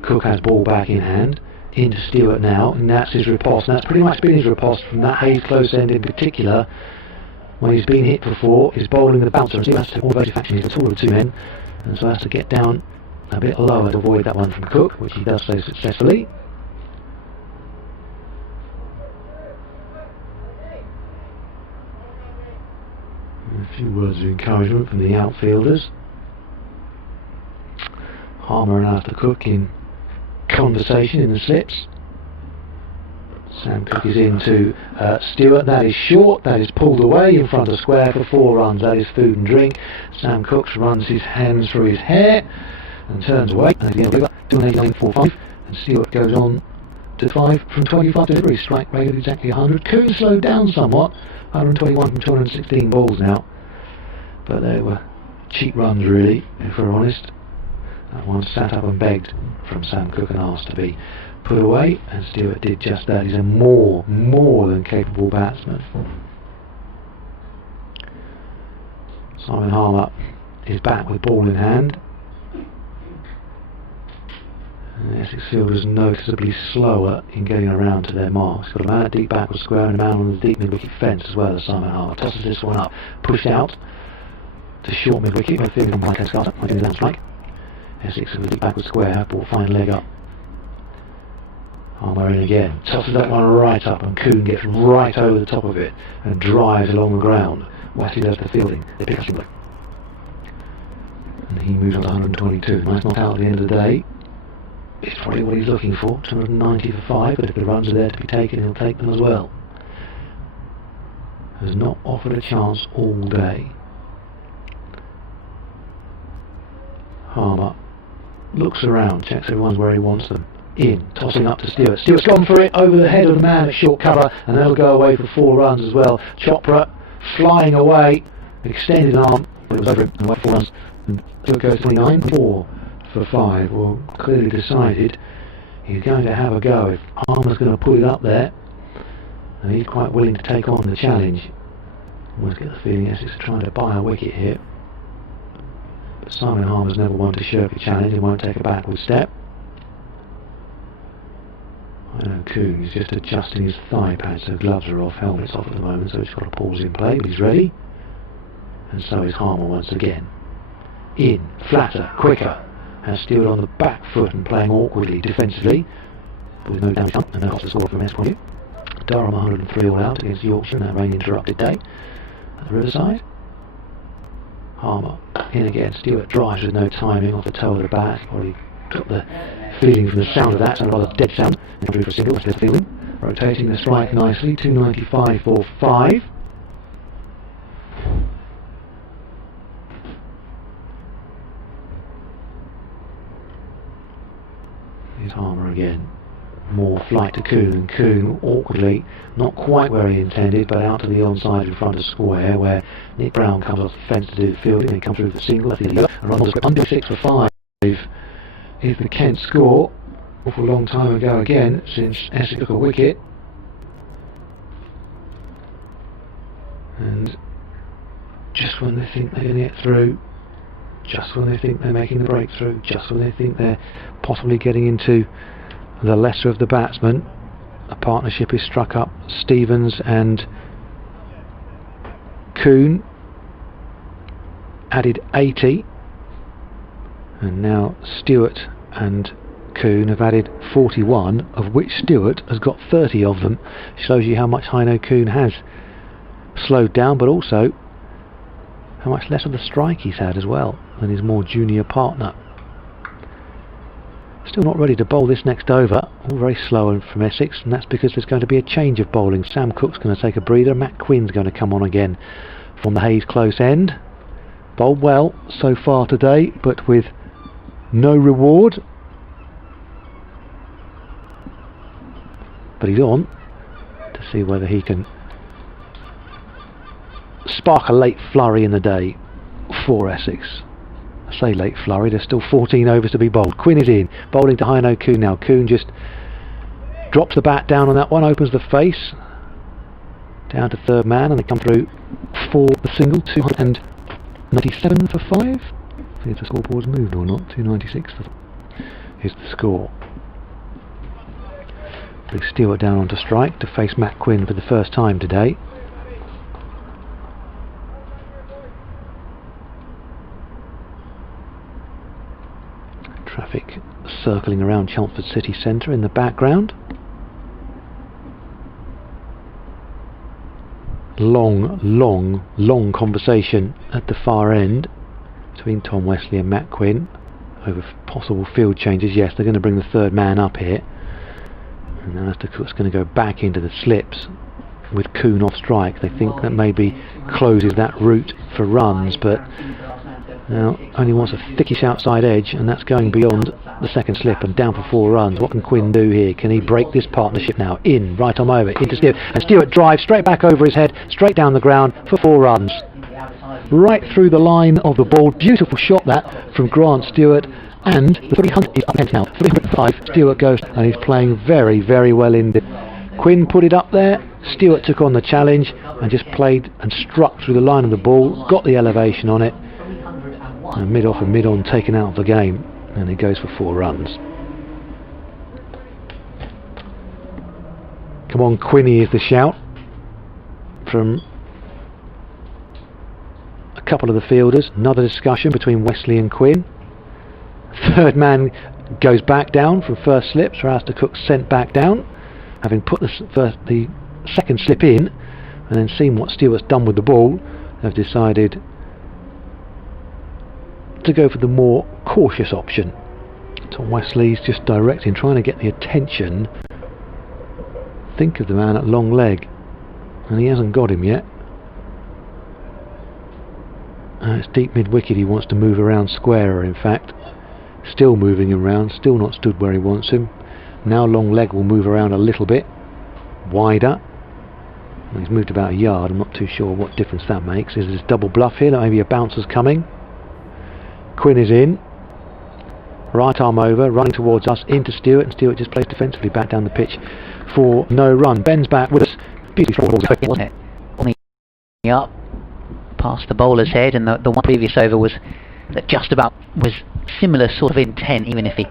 Cook has ball back in hand. into Stewart now, and that's his riposte. And that's pretty much been his riposte from that Hayes close end in particular. When he's been hit before, he's bowling the bouncer, and Stewart has to all those factions, he's the taller of the two men, and so has to get down a bit lower to avoid that one from Cook, which he does so successfully. A few words of encouragement from the outfielders. Harmer and Alistair Cook in conversation in the slips. Sam Cook is into Stewart. That is short. That is pulled away in front of square for 4 runs. That is food and drink. Sam Cook runs his hands through his hair and turns away. And again, 289.45. And Stewart goes on to 5 from 25 deliveries. Strike rate of exactly 100. Coon slowed down somewhat. 121 from 216 balls now. But they were cheap runs, really, if we're honest. That one sat up and begged from Sam Cook and asked to be put away, and Stewart did just that. He's a more than capable batsman. Simon Harmer is back with ball in hand. And the Essex fielders noticeably slower in getting around to their marks. Got a man at deep backward square and a man on the deep mid-wicket fence as well as Simon Harmer. Tosses this one up, pushed out to short mid-wicket. No feeling on Mike Escarter. I think that's strike. Essex in the deep backward square have brought fine leg up. Harmer in again, tosses that one right up, and Coon gets right over the top of it and drives along the ground. Wassie does the fielding. They pick up Singler. And he moves on to 122. Nice not out at the end of the day. It's probably what he's looking for. 290 for 5, but if the runs are there to be taken, he'll take them as well. Has not offered a chance all day. Harmer looks around, checks everyone's where he wants them. In, tossing up to Stewart. Stewart's gone for it over the head of the man at short cover, and that'll go away for 4 runs as well. Chopra flying away, extended arm, but it was over him, and away for 4 runs. And Stewart goes 29, 4 for 5. Well, clearly decided he's going to have a go. If Harmer's going to put it up there, and he's quite willing to take on the challenge. Almost get the feeling Essex are trying to buy a wicket here. But Simon Harmer's never one to shirk a challenge and won't take a backward step. I know Coon is just adjusting his thigh pads, so gloves are off, helmet's off at the moment, so he's got a pause in play, but he's ready. And so is Harmer once again. In, flatter, quicker. Has Stewart on the back foot and playing awkwardly defensively, but with no damage done and no cost to score from his point of view. Durham 103 all out against Yorkshire in that rain interrupted day at the Riverside. Harmer in again. Stewart drives with no timing off the toe of the bat. Probably got the feeling from the sound of that, so rather dead sound. And drew for a single, that's the feeling. Rotating the strike nicely, 295 for 5. Here's Harmer again. More flight to Coon, and Coon awkwardly, not quite where he intended, but out to the onside in front of square, where Nick Brown comes off the fence to do the fielding. They come through for the single, that's the other, and runs under 6 for 5 is the Kent score. Awful long time ago again since Essex took a wicket, and just when they think they're going to get through, just when they think they're making the breakthrough, just when they think they're possibly getting into the lesser of the batsmen, a partnership is struck up. Stevens and Coon added 80, and now Stewart and Coon have added 41, of which Stewart has got 30 of them. Shows you how much Heino Coon has slowed down, but also how much less of the strike he's had as well than his more junior partner. Still not ready to bowl this next over, all very slow from Essex, and that's because there's going to be a change of bowling. Sam Cook's going to take a breather, Matt Quinn's going to come on again from the Hayes close end. Bowled well so far today, but with no reward. But he's on to see whether he can spark a late flurry in the day for Essex. I say late flurry, there's still 14 overs to be bowled. Quinn is in, bowling to Heino Coon now. Coon just drops the bat down on that one, opens the face, down to third man, and they come through for the single, 297 for 5. See if the scoreboard's moved or not. 296 is the score. Big Stewart down onto strike to face Matt Quinn for the first time today. Traffic circling around Chelmsford city centre in the background. Long conversation at the far end between Tom Wesley and Matt Quinn over possible field changes. Yes, they're going to bring the third man up here, and now Alistair Cook's going to go back into the slips with Kuhn off strike. They think that maybe closes that route for runs, but now only wants a thickish outside edge, and that's going beyond the second slip and down for 4 runs. What can Quinn do here? Can he break this partnership now? In, right arm over, into Stewart, and Stewart drives straight back over his head, straight down the ground for 4 runs. Right through the line of the ball. Beautiful shot that from Grant Stewart, and the 300 is up now. 305, Stewart goes, and he's playing very well in. Quinn put it up there, Stewart took on the challenge and just played and struck through the line of the ball, got the elevation on it, and mid off and mid on taken out of the game, and it goes for 4 runs. Come on Quinny is the shout from a couple of the fielders. Another discussion between Wesley and Quinn. Third man goes back down from first slip, so Alistair Cook sent back down, having put the second slip in and then seen what Stewart's done with the ball. They've decided to go for the more cautious option. Tom Wesley's just directing, trying to get the attention, think of the man at long leg, and he hasn't got him yet. It's deep mid wicket. He wants to move around squarer, in fact. Still moving around, still not stood where he wants him. Now long leg will move around a little bit wider. He's moved about a yard. I'm not too sure what difference that makes. Is this double bluff here? That maybe a bouncer's coming. Quinn is in, right arm over, running towards us, into Stewart, and Stewart just plays defensively back down the pitch for no run. Ben's back with us. Beautiful, wasn't it? On the up, past the bowler's head, and the one previous over was that just about was similar sort of intent, even if he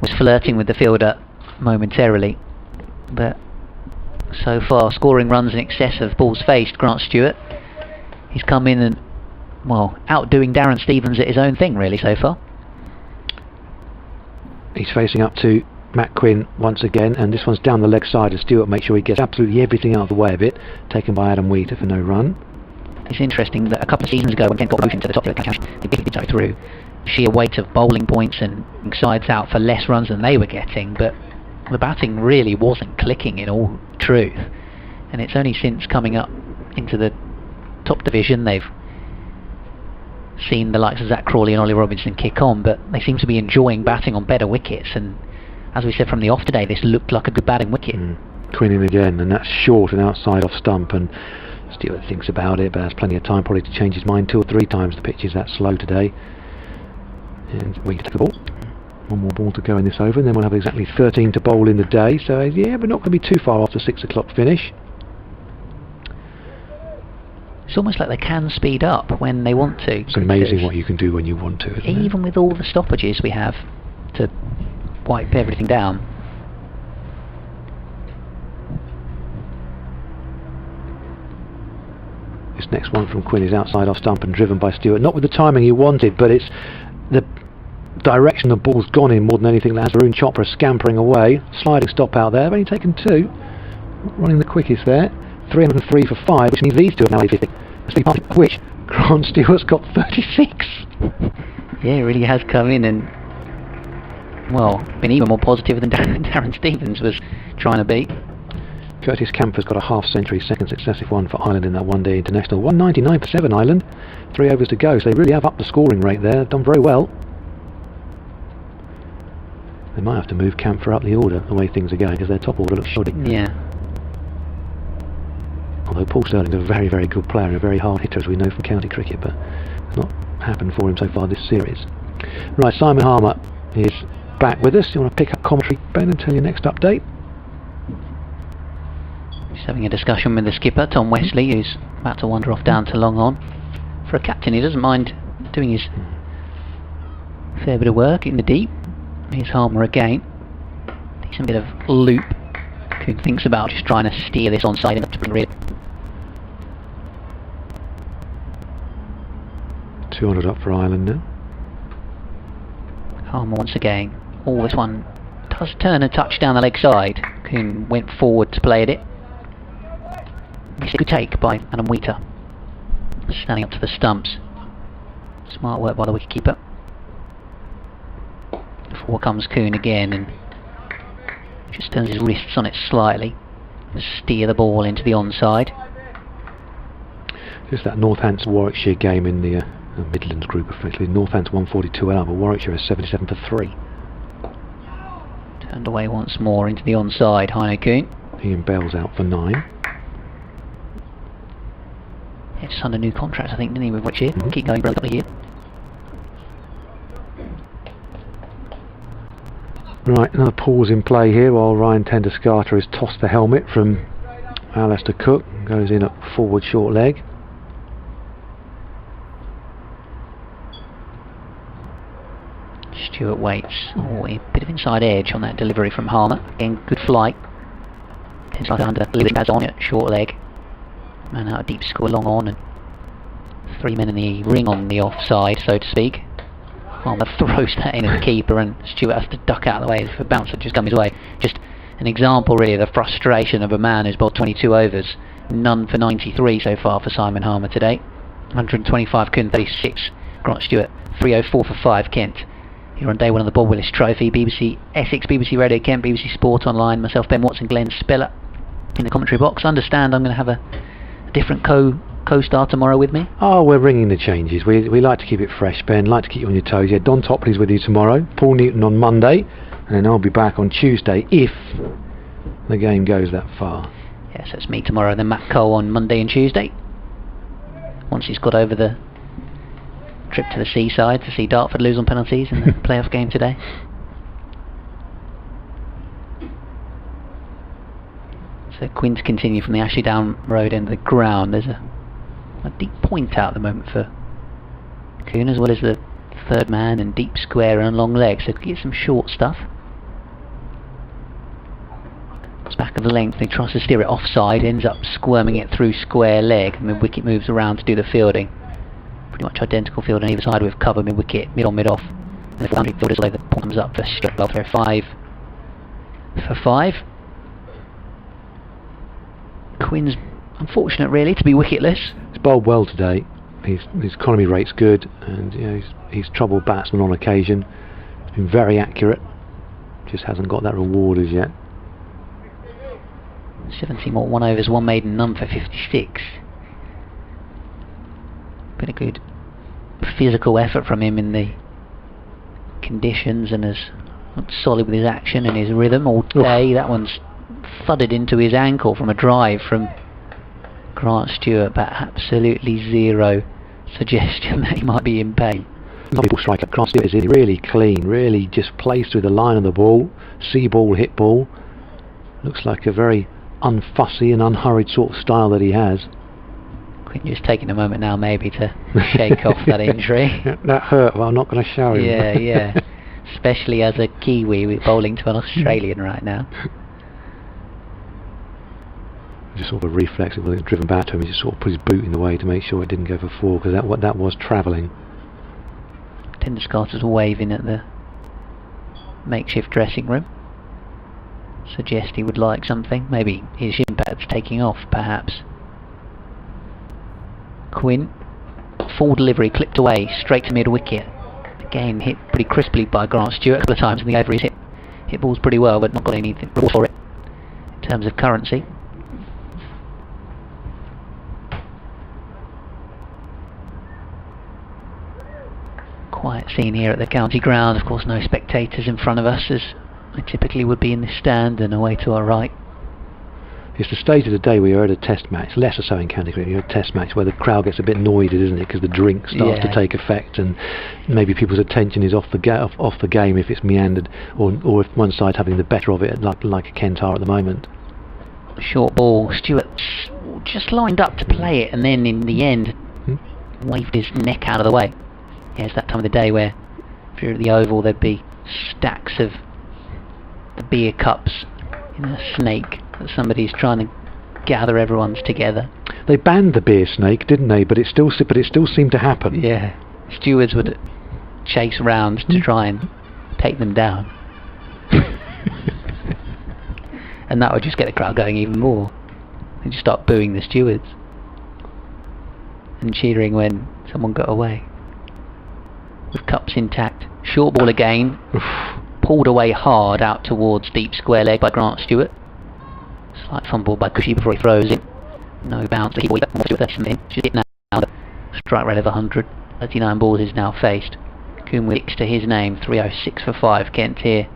was flirting with the fielder momentarily. But so far, scoring runs in excess of balls faced, Grant Stewart. He's come in and, well, outdoing Darren Stevens at his own thing really so far. He's facing up to Matt Quinn once again, and this one's down the leg side, and Stewart makes sure he gets absolutely everything out of the way of it. Taken by Adam Wheater for no run. It's interesting that a couple of seasons ago, when Kent got promoted to the top of the cash, they did go through sheer weight of bowling points and sides out for less runs than they were getting, but the batting really wasn't clicking in all truth. And it's only since coming up into the top division they've seen the likes of Zach Crawley and Ollie Robinson kick on, but they seem to be enjoying batting on better wickets, and as we said from the off today, this looked like a good batting wicket. Quinn in again, and that's short and outside off stump, and Stewart thinks about it, but has plenty of time probably to change his mind 2 or 3 times. The pitch is that slow today. And we take the ball. One more ball to go in this over, and then we'll have exactly 13 to bowl in the day, so yeah, we're not going to be too far off the 6 o'clock finish. It's almost like they can speed up when they want to. It's amazing what you can do when you want to, isn't it? Even with all the stoppages we have to wipe everything down. This next one from Quinn is outside off stump and driven by Stewart. Not with the timing he wanted, but it's the direction the ball's gone in more than anything. That's Varun Chopra scampering away. Sliding stop out there. They've only taken 2. Not running the quickest there. 303 for 5, which means these two are now 850. Which Grant Stewart's got 36. Yeah, he really has come in and, well, been even more positive than Darren Stevens was trying to be. Curtis Camper's got a half century, second successive one for Ireland in that one-day international. 199 for 7 Ireland. 3 overs to go, so they really have upped the scoring rate there. They've done very well. They might have to move Camper up the order the way things are going, because their top order looks shoddy. Yeah. Although Paul Sterling's a very, very good player and a very hard hitter, as we know from county cricket, but it's not happened for him so far this series. Right, Simon Harmer is back with us. You want to pick up commentary, Ben, and tell your next update? He's having a discussion with the skipper, Tom Wesley, who's about to wander off down to long on. For a captain, he doesn't mind doing his fair bit of work in the deep. Here's Harmer again. Decent bit of loop Coon thinks about just trying to steer this onside enough to bring rear. 200 up for Ireland now. Harmer once again. Oh, this one does turn a touch down the leg side. Coon went forward to play at it. It's a good take by Adam Wheater. Standing up to the stumps. Smart work by the wicketkeeper. Forward comes Coon again and just turns his wrists on it slightly to steer the ball into the onside. Just that Northants Warwickshire game in the Midlands group, effectively. Northants 142 out, but Warwickshire is 77 for 3. Turned away once more into the onside, Heino Coon. Ian Bell's out for 9. He just signed a new contract, I think, didn't he, with Warwickshire? Keep going for a couple of years. Right, another pause in play here while Ryan Tendescarter has tossed the helmet from Alistair Cook. Goes in at forward short leg. Stewart waits. Oh, a bit of inside edge on that delivery from Harmer. Again, good flight. Tendescarter under, leaving pads on it, short leg. Man out a deep score, long on, and 3 men in the ring on the offside, so to speak. Harmer throws that in at the keeper, and Stewart has to duck out of the way if a bounce had just come his way. Just an example, really, of the frustration of a man who's bowled 22 overs. None for 93 so far for Simon Harmer today. 125 Coon, 36 Grant Stewart, 304 for 5 Kent. Here on day one of the Bob Willis Trophy. BBC Essex, BBC Radio Kent, BBC Sport Online. Myself, Ben Watson, Glenn Spiller in the commentary box. Understand I'm going to have a different co-star tomorrow with me. Oh, we're ringing the changes. We like to keep it fresh, Ben. Like to keep you on your toes. Yeah, Don Topley's with you tomorrow. Paul Newton on Monday, and then I'll be back on Tuesday if the game goes that far. Yes, that's me tomorrow. Then Matt Cole on Monday and Tuesday. Once he's got over the trip to the seaside to see Dartford lose on penalties in the playoff game today. So Quinn to continue from the Ashley Down Road end of the ground. There's a deep point out at the moment for Coon, as well as the third man and deep square and long leg, so get some short stuff. It's back of the length, he tries to steer it offside, ends up squirming it through square leg, and the wicket moves around to do the fielding. Pretty much identical field on either side with cover, mid wicket, mid on, mid off. And the 400 fielders lay the point comes up for straight love there. 5 for 5. Quinn's unfortunate really to be wicketless. He's bowled well today. His economy rate's good, and you know, he's troubled batsman on occasion. He's been very accurate. Just hasn't got that reward as yet. 70 more 1 overs, 1 maiden, none for 56. Been a good physical effort from him in the conditions, and has looked solid with his action and his rhythm all day. Oof. That one's thudded into his ankle from a drive from Grant Stewart, but absolutely zero suggestion that he might be in pain. People striker Grant Stewart is really clean, really just plays through the line of the ball, see ball, hit ball. Looks like a very unfussy and unhurried sort of style that he has. Just taking a moment now maybe to shake off that injury. That hurt, well I'm not going to show him. Yeah. Especially as a Kiwi with bowling to an Australian right now. Just sort of a reflex, it was driven back to him, he just sort of put his boot in the way to make sure it didn't go for 4, because that was travelling. Tendescarter's waving at the makeshift dressing room. Suggest he would like something. Maybe his shin pads taking off, perhaps. Quinn, full delivery, clipped away, straight to mid wicket. Again, hit pretty crisply by Grant Stewart a couple of times in the over. He's hit balls pretty well, but not got anything for it in terms of currency. Quiet scene here at the county ground. Of course, no spectators in front of us, as I typically would be in this stand, and away to our right. It's the stage of the day where you're at a test match, less so in county cricket, you're at a test match where the crowd gets a bit noisy, isn't it, because the drink starts to take effect, and maybe people's attention is off the game if it's meandered, or if one side's having the better of it, like a Kent are at the moment. Short ball, Stewart just lined up to play it, and then in the end waved his neck out of the way. Yeah, it's that time of the day where if you're at the Oval there'd be stacks of the beer cups in a snake that somebody's trying to gather everyone's together. They banned the beer snake, didn't they? But it still seemed to happen. Yeah, stewards would chase round to try and take them down. And that would just get the crowd going even more. They'd just start booing the stewards and cheering when someone got away. With cups intact. Short ball again. Pulled away hard out towards deep square leg by Grant Stewart. Slight fumble by Cushy before he throws it. No bounce. Keep Stewart 37 should hit now. Strike rate of 100. 39 balls is now faced. Coombe with 6 to his name. 306 for 5. Kent here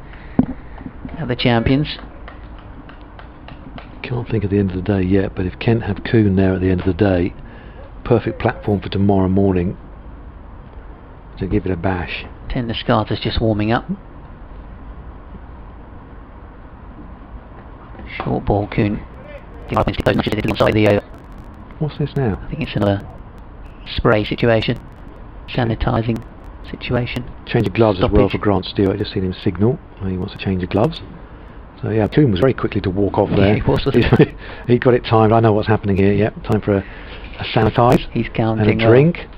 are the champions. Can't think of the end of the day yet, but if Kent have Coombe there at the end of the day, perfect platform for tomorrow morning to give it a bash. Tender Scarter's just warming up. Short ball, Coombe. Inside the over. What's this now? I think it's another spray situation. Sanitising situation. Change of gloves as well for Grant Stewart. I just seen him signal. He wants to change of gloves. So yeah, Coombe was very quickly to walk off there. Yeah, he got it timed. I know what's happening here. Yep, time for a sanitise. He's counting. And a drink.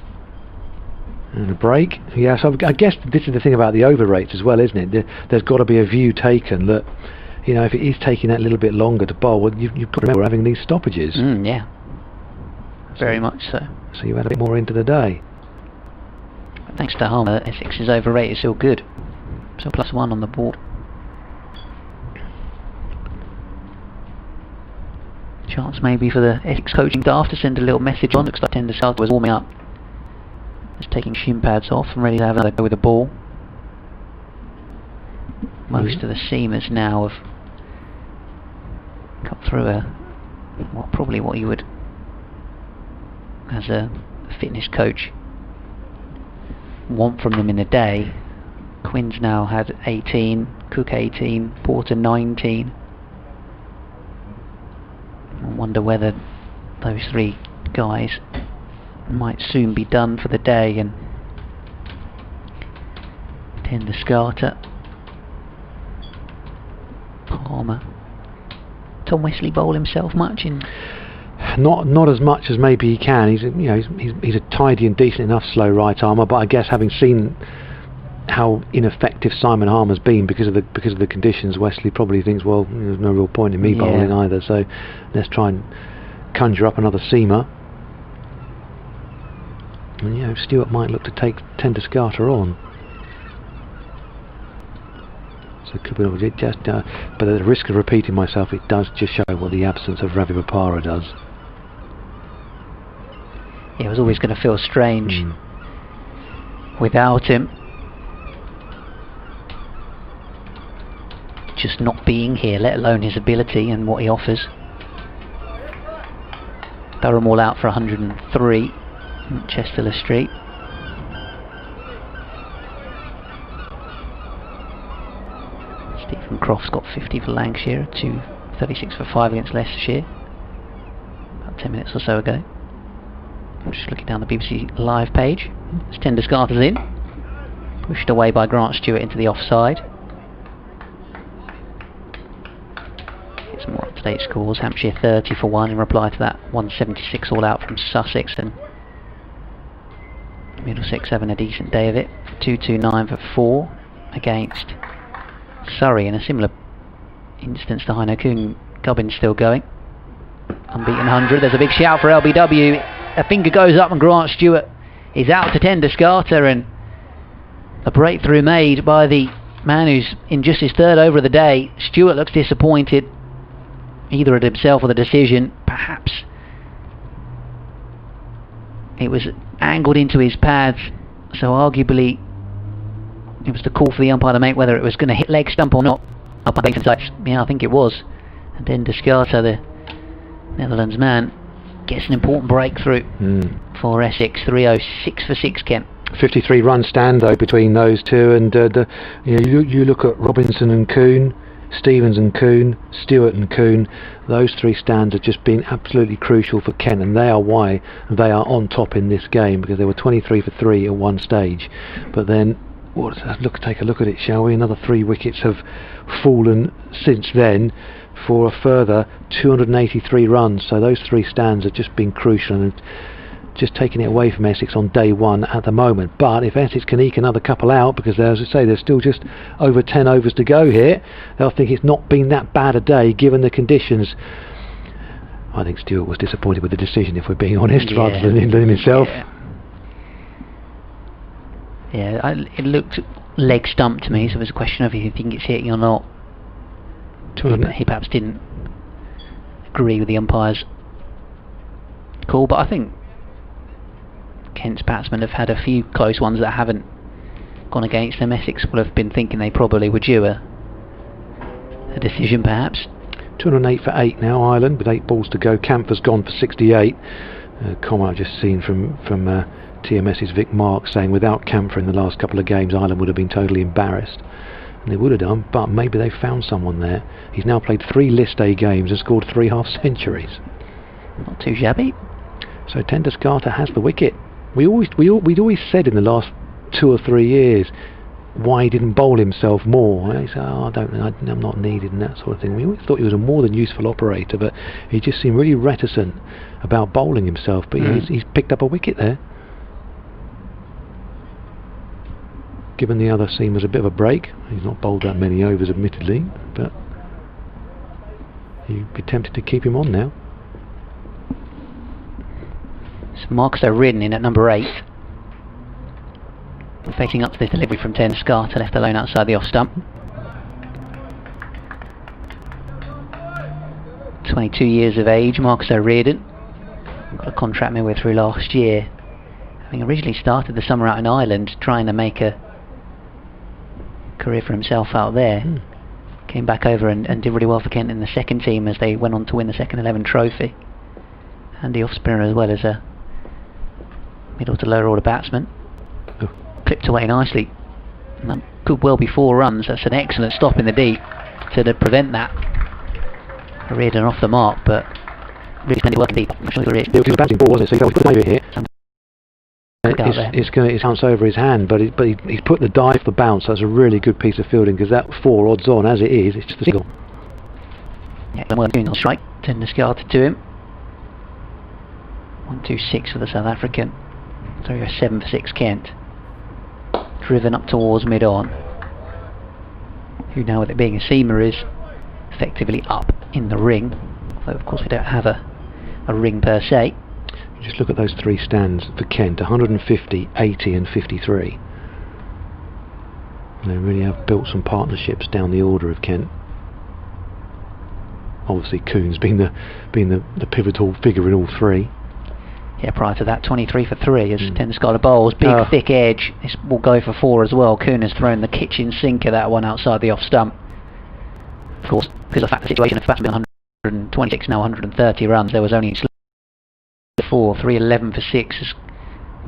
And a break. Yeah, so I guess this is the thing about the over rates as well, isn't it? There's got to be a view taken that, you know, if it is taking that little bit longer to bowl, well, you've got to remember having these stoppages. Yeah. Very much so. So you had a bit more into the day. Thanks to Harmer, Essex's over rate is still good. So +1 on the board. Chance maybe for the Essex coaching staff to send a little message on. Looks like Tender Scarter was warming up. Just taking shin pads off and ready to have another go with the ball. Most of the seamers now have got through probably what you would, as a fitness coach, want from them in a day. Quinn's now had 18, Cook 18, Porter 19. I wonder whether those 3 guys might soon be done for the day, and Tender Scarter, Palmer. Tom Wesley bowl himself much in? Not as much as maybe he can. He's a tidy and decent enough slow right armer, but I guess having seen how ineffective Simon Harmer's been because of the conditions, Wesley probably thinks, well, there's no real point in me bowling either, so let's try and conjure up another seamer. And Stewart might look to take Tender Scarter on. So it could be but at the risk of repeating myself, it does just show what the absence of Ravi Bopara does. Yeah, it was always going to feel strange without him. Just not being here, let alone his ability and what he offers. Durham all out for 103 at Chesterler Street. Stephen Croft's got 50 for Lancashire, 236 for 5 against Leicestershire. About 10 minutes or so ago. I'm just looking down the BBC Live page. As Tender Scarter's in. Pushed away by Grant Stewart into the offside. Get some more up-to-date scores. Hampshire 30 for 1 in reply to that 176 all out from Sussex, and Middlesex having a decent day of it. 229 for 4 against Surrey in a similar instance to Heino Coombe. Gubbins still going. Unbeaten 100. There's a big shout for LBW. A finger goes up and Grant Stewart is out to Tender Scarter, and a breakthrough made by the man who's in just his 3rd over of the day. Stewart looks disappointed, either at himself or the decision. Perhaps it was angled into his pads, so arguably it was the call for the umpire to make whether it was going to hit leg stump or not. Yeah, I think it was. And then Scarter, the Netherlands man, gets an important breakthrough for Essex. 306 for 6, Kent. 53 run stand though between those two, and you look at Robinson and Coombe, Stevens and Coombe, Stewart and Coombe. Those 3 stands have just been absolutely crucial for Kent, and they are why they are on top in this game, because they were 23 for 3 at one stage. But then, take a look at it, shall we? Another 3 wickets have fallen since then for a further 283 runs. So those 3 stands have just been crucial and just taking it away from Essex on day 1 at the moment. But if Essex can eke another couple out, because as I say, there's still just over 10 overs to go here, they'll think it's not been that bad a day given the conditions. I think Stewart was disappointed with the decision, if we're being honest, rather than himself. Yeah, it looked leg stump to me, so it was a question of if you think it's hitting or not. He perhaps didn't agree with the umpire's call, but I think Kent's batsmen have had a few close ones that haven't gone against them. Essex will have been thinking they probably were due a decision, perhaps. 208 for 8 now, Ireland, with 8 balls to go. Camphor's gone for 68. Comment I've just seen from TMS's Vic Mark saying without Camphor in the last couple of games, Ireland would have been totally embarrassed. And they would have done, but maybe they found someone there. He's now played 3 List A games and scored 3 half-centuries. Not too shabby. So Tenduskarta has the wicket. We'd always said in the last 2 or 3 years why he didn't bowl himself more. He said, I'm not needed and that sort of thing. We always thought he was a more than useful operator, but he just seemed really reticent about bowling himself. But he's picked up a wicket there. Given the other seamers a bit of a break. He's not bowled that many overs, admittedly, but you'd be tempted to keep him on now. So Marcus O'Riordan in at number 8. Facing up to this delivery from Tenduskarta, left alone outside the off stump. 22 years of age, Marcus O'Riordan. Got a contract midway through last year. Having originally started the summer out in Ireland, trying to make a career for himself out there. Came back over and did really well for Kent in the second team as they went on to win the second 11 trophy. Handy off spinner as well as a middle to lower order batsman. Clipped away nicely. And that could well be 4 runs. That's an excellent stop in the deep to prevent that. O'Riordan off the mark, but really plenty of work in deep. It was a batting ball, wasn't it? So he put over here. It's going to bounce over his hand, but he's put the dive for the bounce. That's a really good piece of fielding, because that 4 odds on as it is, it's just a single. Yeah, well doing on strike. Tenduskarta to him. 1-2-6 for the South African. So you're 7 for 6 Kent. Driven up towards mid-on. Who now, with it being a seamer, is effectively up in the ring. Although of course we don't have a ring per se. Just look at those 3 stands for Kent, 150, 80 and 53. They really have built some partnerships down the order of Kent. Obviously Coons being the pivotal figure in all 3. Yeah, prior to that, 23 for 3 as Tenduskarta bowls. Big thick edge. This will go for 4 as well. Coon has thrown the kitchen sink of that one outside the off stump. Of course, because of the fact the situation of batsmen 126, now 130 runs, there was only 4, 311 for 6 as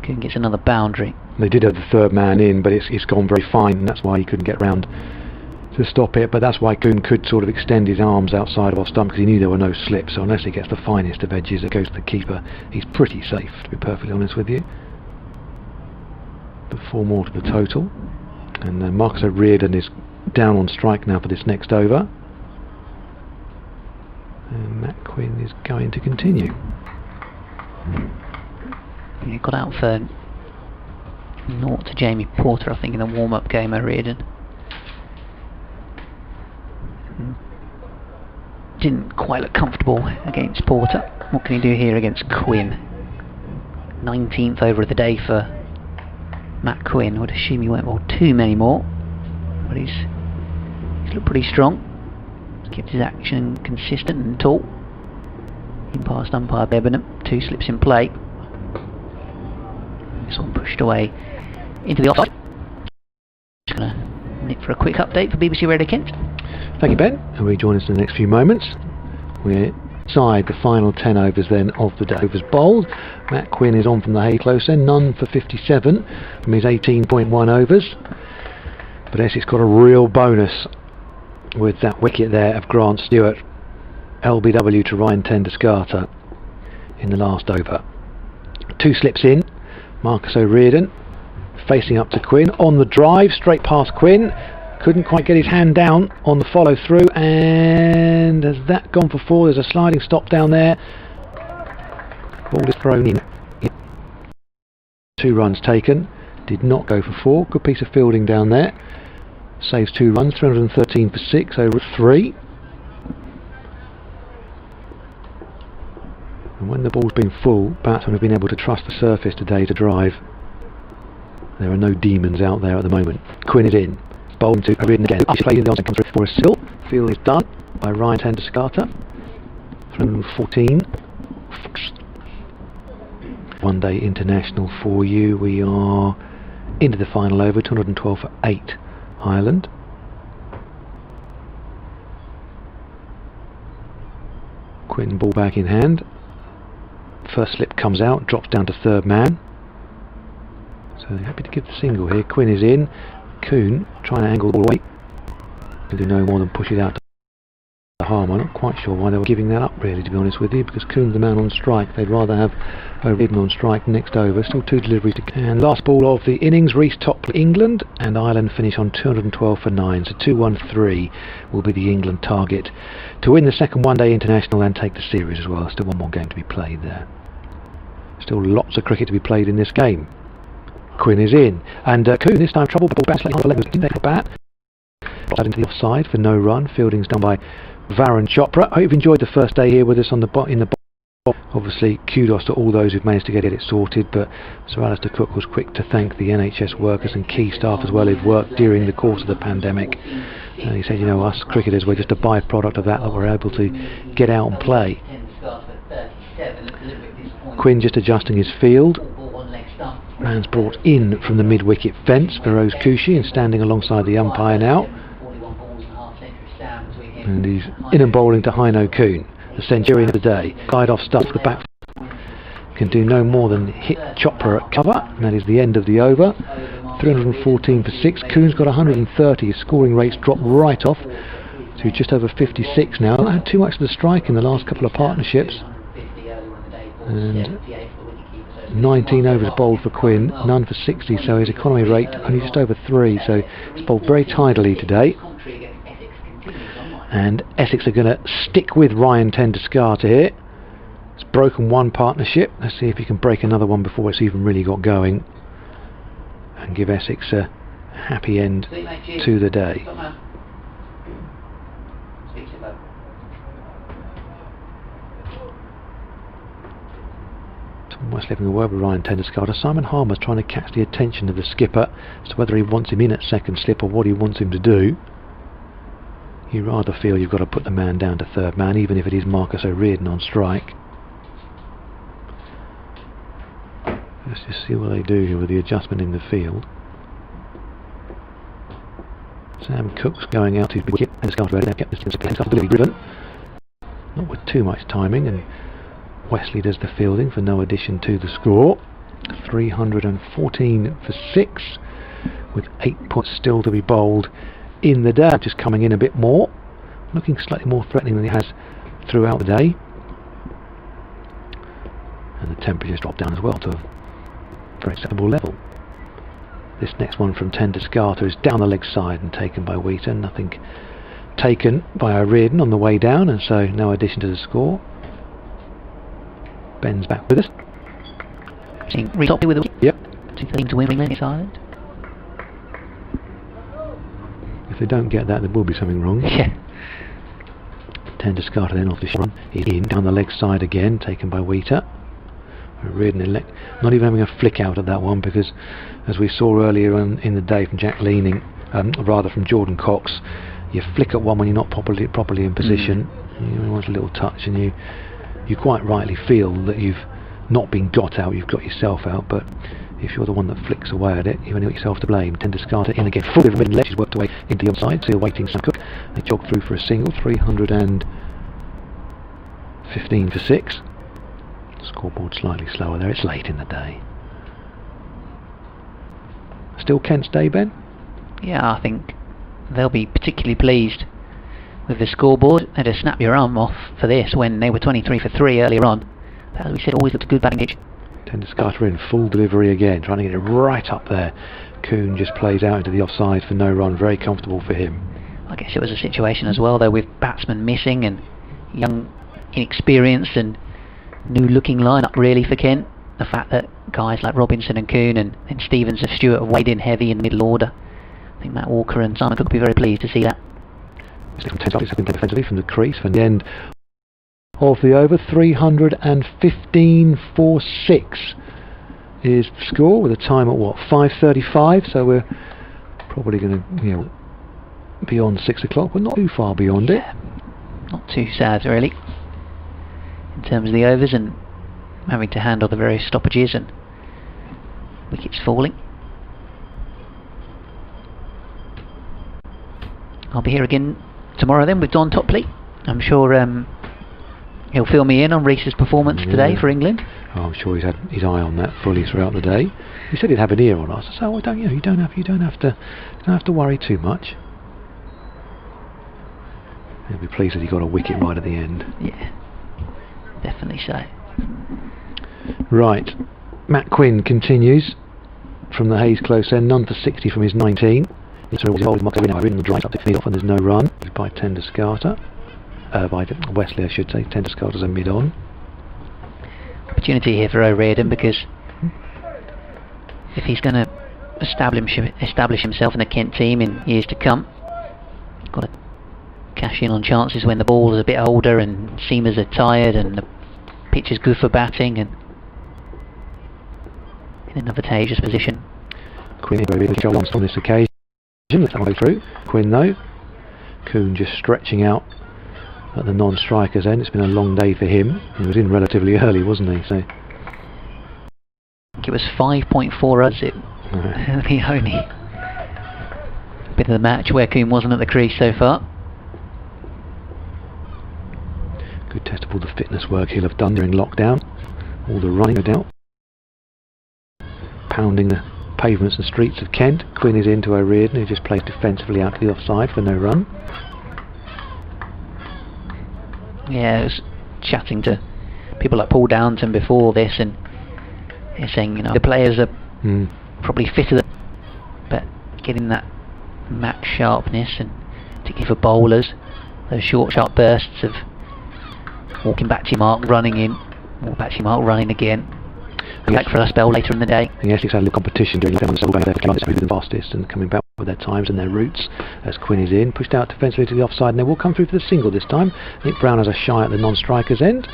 Coon gets another boundary. They did have the 3rd man in, but it's gone very fine, and that's why he couldn't get round to stop it. But that's why Coon could sort of extend his arms outside of off stump, because he knew there were no slips. So unless he gets the finest of edges that goes to the keeper, he's pretty safe, to be perfectly honest with you. But 4 more to the total, and Marcus O'Riordan is down on strike now for this next over, and Matt Quinn is going to continue. He got out for 0 to Jamie Porter, I think, in the warm-up game. O'Riordan didn't quite look comfortable against Porter. What can he do here against Quinn? 19th over of the day for Matt Quinn. I would assume he won't bowl too many more, but he's looked pretty strong. He's kept his action consistent and taut. In past umpire Bebenham, 2 slips in play. This one pushed away into the offside. Just going to nip for a quick update for BBC Radio Kent. Thank you, Ben. And we'll join us in the next few moments. We're inside the final 10 overs then of the day. Overs bowled. Matt Quinn is on from the hay close end, none for 57 from his 18.1 overs. But Essex got a real bonus with that wicket there of Grant Stewart. LBW to Ryan Tenduskarta in the last over. 2 slips in. Marcus O'Riordan facing up to Quinn on the drive, straight past Quinn. Couldn't quite get his hand down on the follow through, and has that gone for 4? There's a sliding stop down there. Ball is thrown in. 2 runs taken, did not go for 4. Good piece of fielding down there. Saves 2 runs, 313 for 6 over 3. And when the ball's been full, batsmen have been able to trust the surface today to drive. There are no demons out there at the moment. Quinn is in. Bowled to Reardon again. He's played in the onside, comes through for a still. Field is done by Ryan Tendescarter. 314. One-day international for you. We are into the final over. 212 for 8. Ireland. Quinn ball back in hand. First slip comes out, drops down to 3rd man. So happy to give the single here. Quinn is in. Coon trying to angle the ball away. Can do no more than push it out to harm. I'm not quite sure why they were giving that up, really, to be honest with you, because Coon's the man on strike. They'd rather have O'Riordan on strike next over. Still 2 deliveries to go. And last ball of the innings, Reece Topley, England, and Ireland finish on 212 for 9. So 213 will be the England target to win the second one-day international and take the series as well. Still one more game to be played there. Still lots of cricket to be played in this game. Quinn is in, and Coon this time trouble. Ball bounce slightly on the leg, in there for bat. Drops into the offside for no run. Fielding's done by Varun Chopra. I hope you've enjoyed the first day here with us on the in the. Obviously, kudos to all those who've managed to get it sorted, but Sir Alistair Cook was quick to thank the NHS workers and key staff as well who've worked during the course of the pandemic. And he said, you know, us cricketers, we're just a byproduct of that we're able to get out and play. Quinn just adjusting his field. Man's brought in from the mid-wicket fence, Feroz Kushi, and standing alongside the umpire now. And he's in and bowling to Heino Coon, the centurion of the day. Side off stuff, the back can do no more than hit Chopra at cover, and that is the end of the over. 314 for 6. Coon's got 130. His scoring rate's dropped right off to just over 56 now. Not had too much of the strike in the last couple of partnerships. And 19 overs bowled for Quinn, none for 60, so his economy rate only just over 3, so he's bowled very tidily today. And Essex are going to stick with Ryan Tendescarter here. It's broken 1 partnership. Let's see if he can break another one before it's even really got going, and give Essex a happy end to the day. Almost leaving a word with Ryan Tendescarter. Simon Harmer's trying to catch the attention of the skipper as to whether he wants him in at second slip or what he wants him to do. You rather feel you've got to put the man down to 3rd man, even if it is Marcus O'Riordan on strike. Let's just see what they do here with the adjustment in the field. Sam Cook's going out to his wicket. Tendescarter they've kept this ability driven, not with too much timing, and Wesley does the fielding for no addition to the score. 314 for 6, with 8 points still to be bowled in the day. Just coming in a bit more, looking slightly more threatening than it has throughout the day. And the temperature's dropped down as well to a very acceptable level. This next one from Tendescarter is down the leg side and taken by Wheaton. Nothing taken by O'Riordan on the way down, and so no addition to the score. Ben's back with us. Seeing Reece Topley with a yep. 2-13 to win from this side. If they don't get that, there will be something wrong. Yeah. Tendescarter then off the run. He's in down the leg side again, taken by Wheater. O'Riordan not even having a flick out at that one, because as we saw earlier on in the day from Jack Leaning, rather from Jordan Cox, you flick at one when you're not properly in position. You want a little touch, and you quite rightly feel that you've not been got out, you've got yourself out, but if you're the one that flicks away at it, you've only got yourself to blame. Tendescarter in again, fully mid ledge, he's worked away into the onside, still waiting Sam Cook. They jog through for a single, 315 for 6. Scoreboard slightly slower there, it's late in the day. Still Kent's day, Ben? Yeah, I think they'll be particularly pleased with the scoreboard. They'd have snapped your arm off for this when they were 23 for 3 earlier on. But as we said, always looked a good batting pitch. Tender scatter in, full delivery again, trying to get it right up there. Kuhn just plays out into the offside for no run, very comfortable for him. I guess it was a situation as well, though, with batsmen missing and young, inexperienced and new-looking lineup really for Kent. The fact that guys like Robinson and Kuhn and Stevens and Stewart have weighed in heavy in middle order. I think Matt Walker and Simon Cook will be very pleased to see that. From 10 starts, played defensively from the crease for the end of the over. 315 for 6 is the score, with a time at what, 5:35. So we're probably going to, beyond 6 o'clock, but not too far beyond it. Not too sad really in terms of the overs and having to handle the various stoppages and wickets falling. I'll be here again tomorrow then with Don Topley. I'm sure he'll fill me in on Reece's performance today for England. Oh, I'm sure he's had his eye on that fully throughout the day. He said he'd have an ear on us. So you don't have to worry too much. He'll be pleased that he got a wicket right at the end. Yeah, definitely so. Right, Matt Quinn continues from the Hayes close end, none for 60 from his 19. It's involved with in the drive up the field off, and there's no run by Tender Scarter. By Wesley, I should say. Tender Scarter's a mid-on. Opportunity here for O'Riordan, because if he's going to establish himself in the Kent team in years to come, got to cash in on chances when the ball is a bit older and seamers are tired and the pitch is good for batting and in an advantageous position. Quinn very big on this occasion. That's that way through. Quinn though. Kuhn just stretching out at the non-striker's end. It's been a long day for him. He was in relatively early, wasn't he? So I think it was 5.4 runs. The only bit of the match where Kuhn wasn't at the crease so far. Good test of all the fitness work he'll have done during lockdown. All the running, no doubt. Pounding the pavements and streets of Kent. Quinn is into O'Riordan, who just plays defensively out to the offside for no run. Yeah, I was chatting to people like Paul Downton before this, and they're saying, the players are probably fitter than, but getting that match sharpness, and particularly for bowlers, those short, sharp bursts of walking back to your mark, running in, walk back to your mark, running again. Back for a spell later in the day. And Essex had a little competition during the several back there for moving the fastest and coming back with their times and their routes as Quinn is in, pushed out defensively to the offside, and they will come through for the single this time. Nick Brown has a shy at the non-striker's end,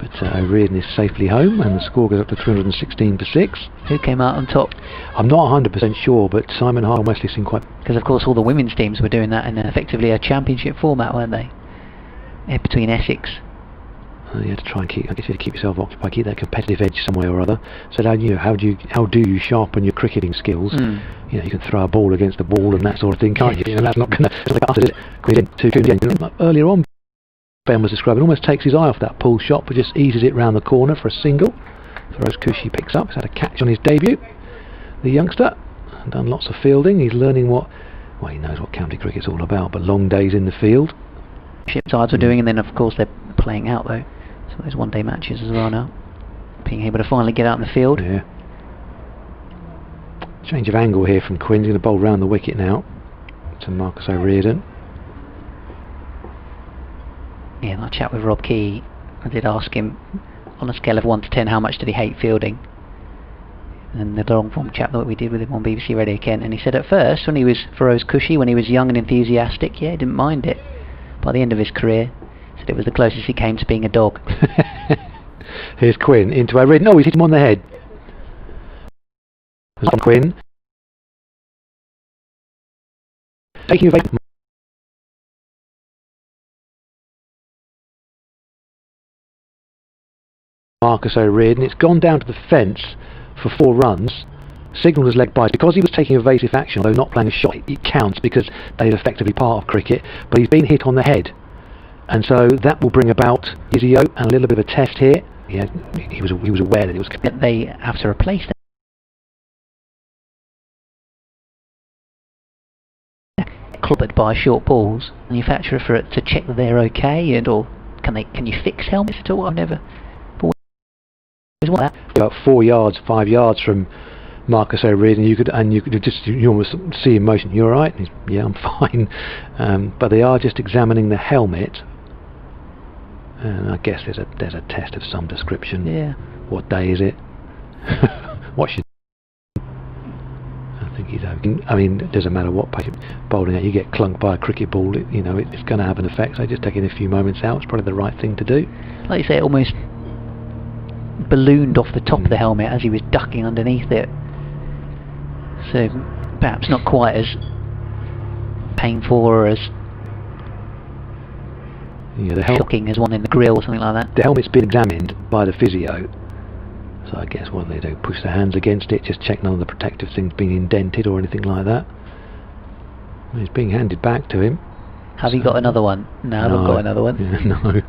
but O'Riordan is safely home, and the score goes up to 316 for 6. Who came out on top? I'm not 100% sure, but Simon Hart and Wesley seem quite... Because of course all the women's teams were doing that in effectively a championship format, weren't they? Between Essex. You have to try and keep yourself occupied, keep that competitive edge some way or other. So how do you sharpen your cricketing skills? You can throw a ball against the ball and that sort of thing, can't you? And that's not going to cut it. Earlier on, Ben was describing, almost takes his eye off that pull shot, but just eases it round the corner for a single. Feroz Kushi picks up. He's had a catch on his debut. The youngster, done lots of fielding. He's learning he knows what county cricket's all about, but long days in the field. Ship sides were doing, and then of course they're playing out though. So there's one-day matches as well now. Being able to finally get out in the field. Yeah. Change of angle here from Quinn. He's going to bowl round the wicket now to Marcus O'Riordan. Yeah, in our chat with Rob Key, I did ask him on a scale of 1 to 10 how much did he hate fielding. And the long form chat that we did with him on BBC Radio Kent, and he said at first when he was Feroz Kushi, when he was young and enthusiastic, he didn't mind it. By the end of his career, he said it was the closest he came to being a dog. Here's Quinn into O'Riordan. No, he's hit him on the head. Quinn taking a Marcus O'Riordan. It's gone down to the fence for 4 runs. Signalled as leg bye. Because he was taking evasive action, although not playing a shot, it counts because they're effectively part of cricket, but he's been hit on the head, and so that will bring about physio and a little bit of a test here. Yeah, he was aware that it was... They have to replace them. Clobbered by short balls. Manufacturer for it to check that they're okay, or can you fix helmets at all? I've never... what? About 4 yards, 5 yards from Marcus O'Riordan, you could just you almost see in motion. "You all right?" And he's, "Yeah, I'm fine." But they are just examining the helmet, and I guess there's a test of some description. Yeah. What day is it? What should? I think he's okay. I mean, it doesn't matter what patient bowling out. You get clunked by a cricket ball, it's going to have an effect. So just taking a few moments out is probably the right thing to do. Like you say, it almost ballooned off the top of the helmet as he was ducking underneath it. So perhaps not quite as painful or as shocking as one in the grill or something like that. The helmet's been examined by the physio, so I guess what they do, push their hands against it, just check none of the protective things being indented or anything like that. It's being handed back to him. Have you got another one? No, I haven't got another one. Yeah, no.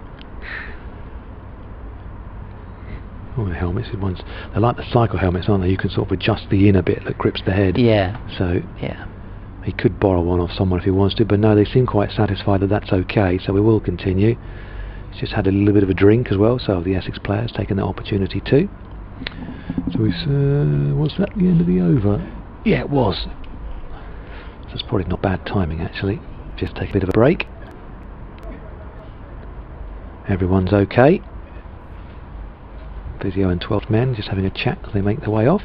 Oh, the helmets, they're like the cycle helmets, aren't they? You can sort of adjust the inner bit that grips the head. Yeah. So yeah, he could borrow one off someone if he wants to, but no, they seem quite satisfied that that's okay, so we will continue. He's just had a little bit of a drink as well, so the Essex players taken that opportunity too. So was that the end of the over? Yeah, it was. So it's probably not bad timing actually. Just take a bit of a break. Everyone's okay. Physio and 12th men just having a chat as they make their way off.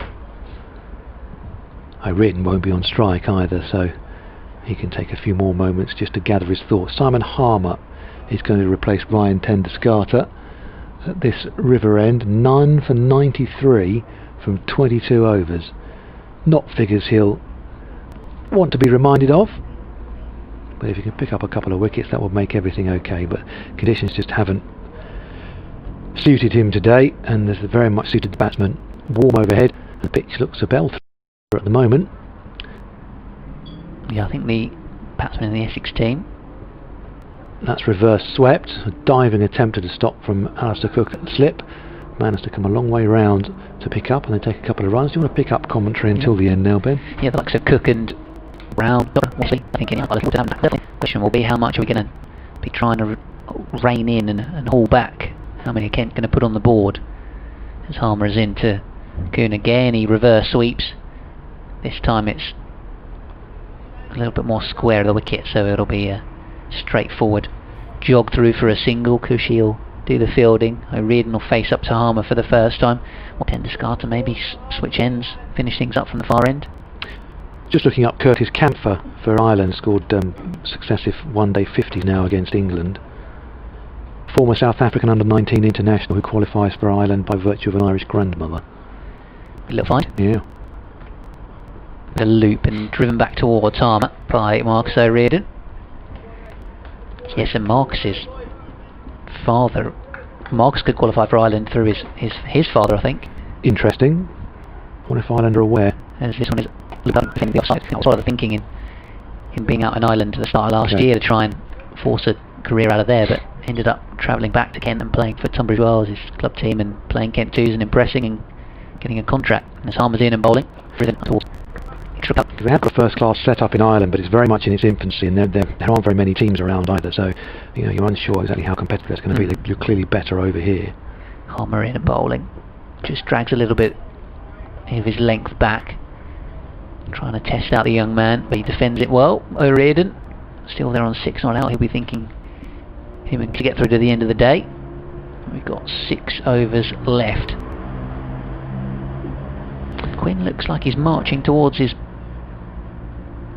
O'Riordan won't be on strike either, so he can take a few more moments just to gather his thoughts. Simon Harmer is going to replace Ryan Tendescarter at this river end. 9 for 93 from 22 overs. Not figures he'll want to be reminded of, but if he can pick up a couple of wickets that would make everything okay, but conditions just haven't suited him today, and there's very much suited the batsman. Warm overhead, the pitch looks a bell at the moment. Yeah, I think the batsman in the Essex team. That's reverse swept, a diving attempt to stop from Alistair Cook at the slip. Managed to come a long way round to pick up, and then take a couple of runs. Do you want to pick up commentary until the end now, Ben? Yeah, the likes of Cook and Brown, Wesley, I think the question will be how much are we going to be trying to rein in and haul back. How many Kent going to put on the board as Harmer is into Kuhn again. He reverse sweeps. This time it's a little bit more square of the wicket, so it'll be a straightforward jog through for a single. Cushy will do the fielding. O'Riordan will face up to Harmer for the first time. Or Tendescarter maybe switch ends, finish things up from the far end. Just looking up, Curtis Campher for Ireland scored successive one-day 50s now against England. Former South African under-19 international who qualifies for Ireland by virtue of an Irish grandmother. A little find. Yeah. The loop and driven back towards Harmer by Marcus O'Riordan. Yes, and Marcus's father. Marcus could qualify for Ireland through his father, I think. Interesting. I wonder if Ireland are aware. As this one is defending the offside. That was sort of the thinking in being out in Ireland at the start of last year to try and force a career out of there, but ended up travelling back to Kent and playing for Tunbridge Wells, his club team, and playing Kent 2s and impressing and getting a contract. And as Harmer's in and bowling, extra cup. They have got a first-class setup in Ireland, but it's very much in its infancy, and there aren't very many teams around either, so you're unsure exactly how competitive that's going to be. You're clearly better over here. Harmer in and bowling, just drags a little bit of his length back, trying to test out the young man, but he defends it well. O'Riordan still there on 6 not out. He'll be thinking him to get through to the end of the day. We've got 6 overs left. Quinn looks like he's marching towards his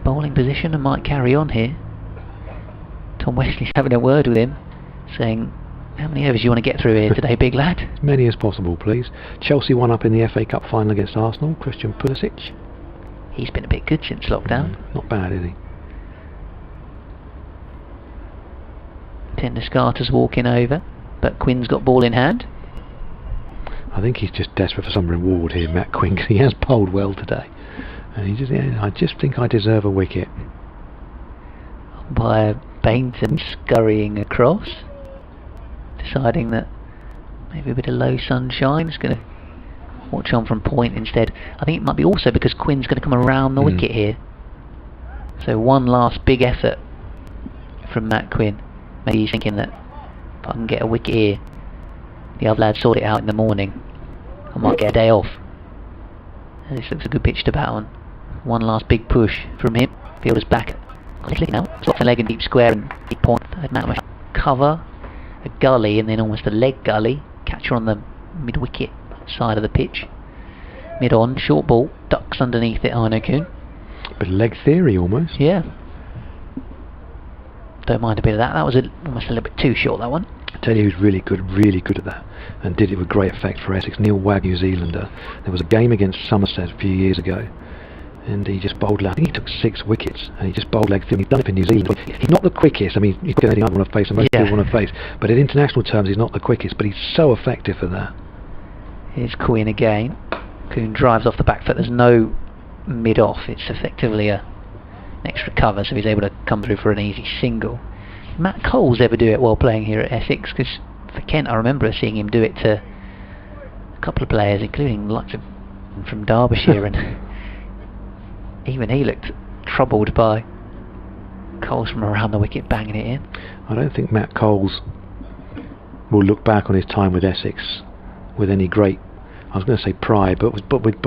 bowling position and might carry on here. Tom Wesley's having a word with him, saying, how many overs do you want to get through here today, big lad? As many as possible, please. Chelsea won up in the FA Cup final against Arsenal. Christian Pulisic. He's been a bit good since lockdown. Not bad, is he? Tendescarter's walking over, but Quinn's got ball in hand. I think he's just desperate for some reward here, Matt Quinn, because he has bowled well today. And I just think I deserve a wicket. By Bainton scurrying across, deciding that maybe a bit of low sunshine is going to watch on from point instead. I think it might be also because Quinn's going to come around the wicket here. So one last big effort from Matt Quinn. Maybe he's thinking that if I can get a wicket here, the other lad sort it out in the morning. I might get a day off. This looks a good pitch to bat on. One last big push from him. Fielder's back. Got it now. Slots a leg in deep square and deep point. Cover, a gully, and then almost a leg gully. Catcher on the mid-wicket side of the pitch. Mid-on, short ball, ducks underneath it, Arno Kuhn. Bit of leg theory almost. Yeah. Don't mind a bit of that. That was almost a little bit too short, that one. I tell you who's really good at that, and did it with great effect for Essex. Neil Wagg, New Zealander. There was a game against Somerset a few years ago, and he just bowled. I think he took 6 wickets, and he just bowled leg theory. He's done it for New Zealand. He's not the quickest. I mean, he's got anything I want to face, and most people want to face. But in international terms, he's not the quickest. But he's so effective for that. Here's Quinn again. Kuhn drives off the back foot. There's no mid-off. It's effectively an extra cover, so he's able to come through for an easy single. Matt Coles ever do it while playing here at Essex? Because for Kent, I remember seeing him do it to a couple of players, including lots of from Derbyshire, and even he looked troubled by Coles from around the wicket banging it in. I don't think Matt Coles will look back on his time with Essex with any great, I was going to say pride, but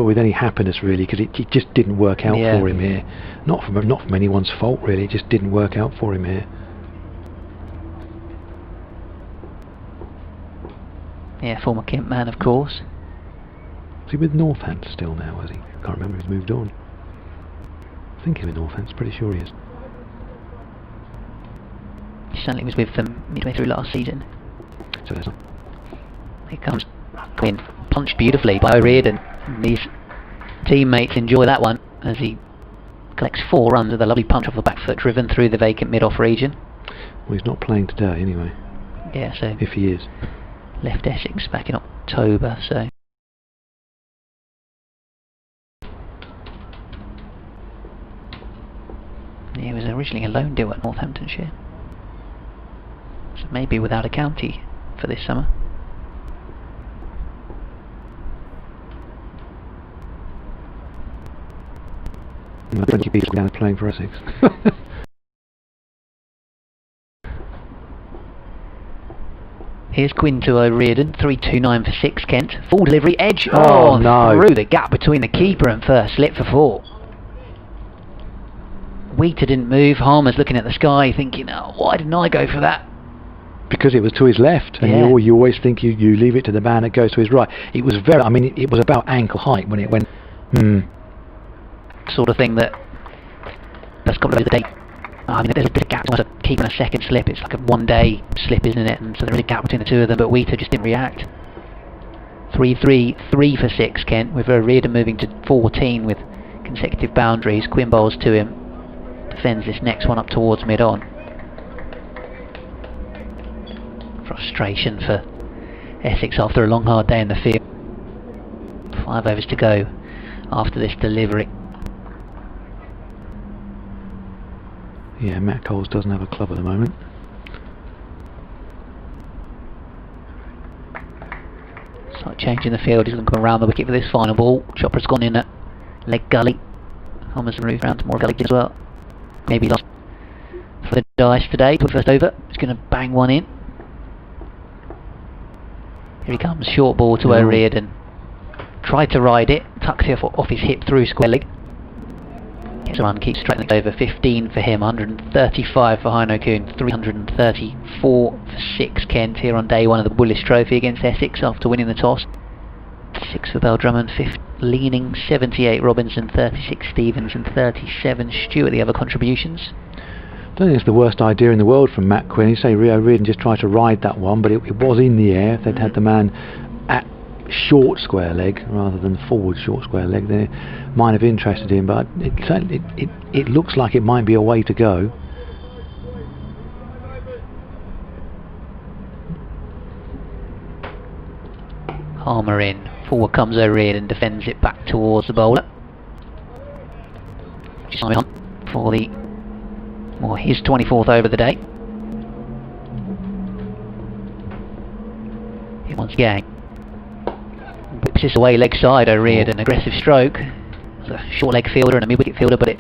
with any happiness really, because it just didn't work out for him here. Not from anyone's fault really. It just didn't work out for him here. Yeah, former Kent man, of course. Is he with Northants still now? Is he? Can't remember if he's moved on. I think he's with Northants. Pretty sure he is. He certainly was with them midway through last season. So there's not. Here comes Quinn, punched beautifully by O'Riordan. These teammates enjoy that one as he collects 4 runs with a lovely punch off the back foot, driven through the vacant mid-off region. Well, he's not playing today anyway. Yeah, so if he is. Left Essex back in October, so he was originally a loan deal at Northamptonshire, so maybe without a county for this summer. I think he'd be down playing for Essex. Here's Quinn to O'Riordan, 3-2-9 for 6, Kent. Full delivery, edge, no. Through the gap between the keeper and first slip for 4. Wheater didn't move. Harmer's looking at the sky thinking, oh, why didn't I go for that? Because it was to his left, and you always think you leave it to the man that goes to his right. It was very, I mean, it was about ankle height when it went, Sort of thing that's got to be the day. I mean, there's a bit of gap to keeping a second slip. It's like a 1-day slip, isn't it? And so there's a gap between the two of them, but Wheater just didn't react. 3 for 6, Kent, with O'Riordan moving to 14 with consecutive boundaries. Quinn bowls to him, defends this next one up towards mid-on. Frustration for Essex after a long hard day in the field. 5 overs to go after this delivery. Yeah, Matt Coles doesn't have a club at the moment. Slight change in the field. He's going to come around the wicket for this final ball. Chopra's gone in at leg gully. Homer's moved round to more gully as well. Maybe lost for the dice today. For the first over, he's going to bang one in. Here he comes, short ball to O'Riordan. Tried to ride it, tucked it off his hip through square leg. Gets a run, keeps straightening over. 15 for him, 135 for Arno Kuhn, 334 for 6, Kent, here on day 1 of the Willis Trophy against Essex after winning the toss. 6 for Bell Drummond, 5th leaning, 78 Robinson, 36 Stevens and 37 Stewart, the other contributions. I don't think it's the worst idea in the world from Matt Quinn. You say O'Riordan just tried to ride that one, but it was in the air. If they'd had the man at short square leg rather than forward short square leg, they might have interested him, but it looks like it might be a way to go. Harmer in, forward comes O'Riordan, defends it back towards the bowler. Just on for his 24th over of the day. Here once again. Whips this away leg side, O'Riordan, aggressive stroke. It's a short leg fielder and a mid-wicket fielder, but it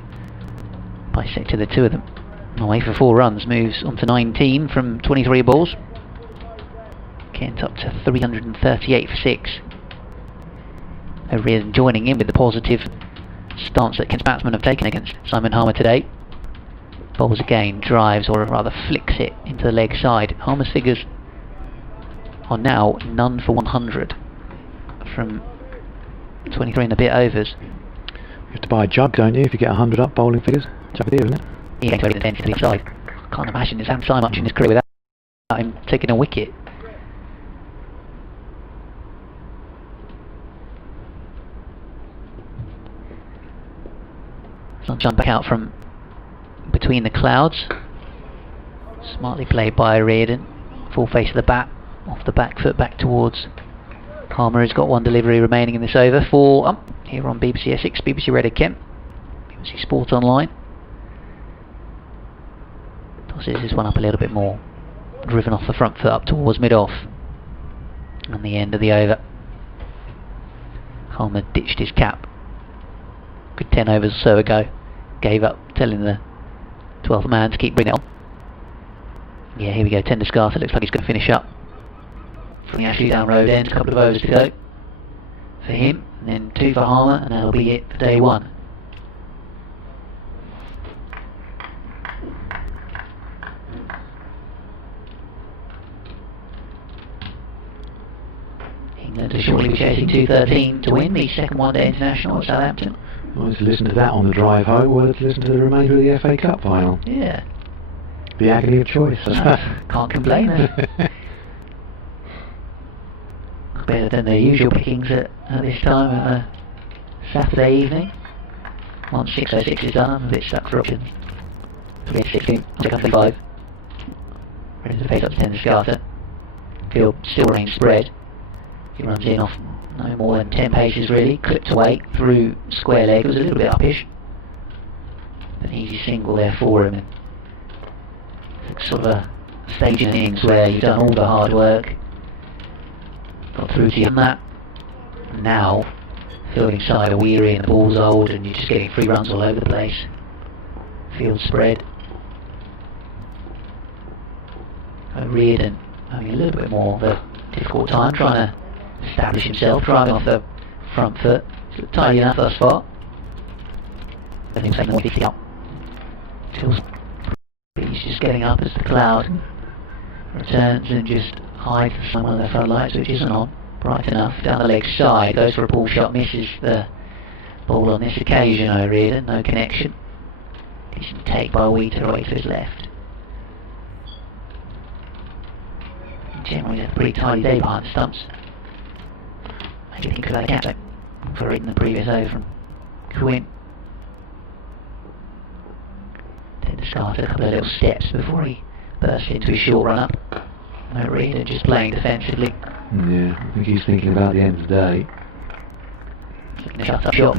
bisected the two of them. Away for 4 runs, moves on to 19 from 23 balls. Kent up to 338 for 6. O'Riordan joining in with the positive stance that Kent's batsmen have taken against Simon Harmer today. Bowls again, drives, or rather flicks it into the leg side. Harmer's figures are now none for 100 from 23 and a bit overs. You have to buy a jug, don't you, if you get 100 up bowling figures? Jug of beer, isn't it? He's going to the defence to the side. Can't imagine he's had so much in his career without him taking a wicket. Sunshine back out from between the clouds. Smartly played by O'Riordan. Full face of the bat, off the back foot back towards Harmer. Has got one delivery remaining in this over for here on BBC Essex, BBC Radio Kent, BBC Sport Online. Tosses this one up a little bit more, driven off the front foot up towards mid-off, and the end of the over. Harmer ditched his cap good 10 overs or so ago, gave up, telling the 12th man to keep bringing it on. Yeah, here we go, tender scarter, looks like he's going to finish up from the Ashley Down Road end. A couple of overs to go for him, and then 2 for Harmer, and that'll be it for day 1. England will shortly be chasing 213 to win the second one-day international at Southampton. Well, let's listen to that on the drive home, or let's listen to the remainder of the FA Cup final. Yeah. The agony of choice. Can't complain. Better than the usual pickings at this time of a Saturday evening. Once 6:06 is done, I'm a bit stuck for options. 3:16, I'll take up 35. Ready to face up to 10 Scarter. Field still remains spread. He runs in off no more than 10 paces really, clipped away through square leg. It was a little bit uppish. An easy single there for him. It's sort of a stage in innings where you've done all the hard work, got through to you on that. Now, fielding side are weary and the ball's old and you're just getting free runs all over the place. Field spread. O'Riordan having a little bit more of a difficult time trying to establish himself, driving off the front foot. It's tidy enough thus far. I think he's 150 up. He's just getting up as the cloud returns and just hides one of the front lights, which isn't on. Bright enough. Down the leg side, goes for a pull shot, misses the ball on this occasion. O'Riordan, no connection. Decent take by Wheater away to his left. Generally, had a pretty tidy day behind the stumps. Maybe he could have had a cap for reading the previous over from Quinn. Then discarded a couple of little steps before he burst into his short run up. No O'Riordan just playing defensively. Yeah, I think he's thinking about the end of the day. Looking to shut up shot.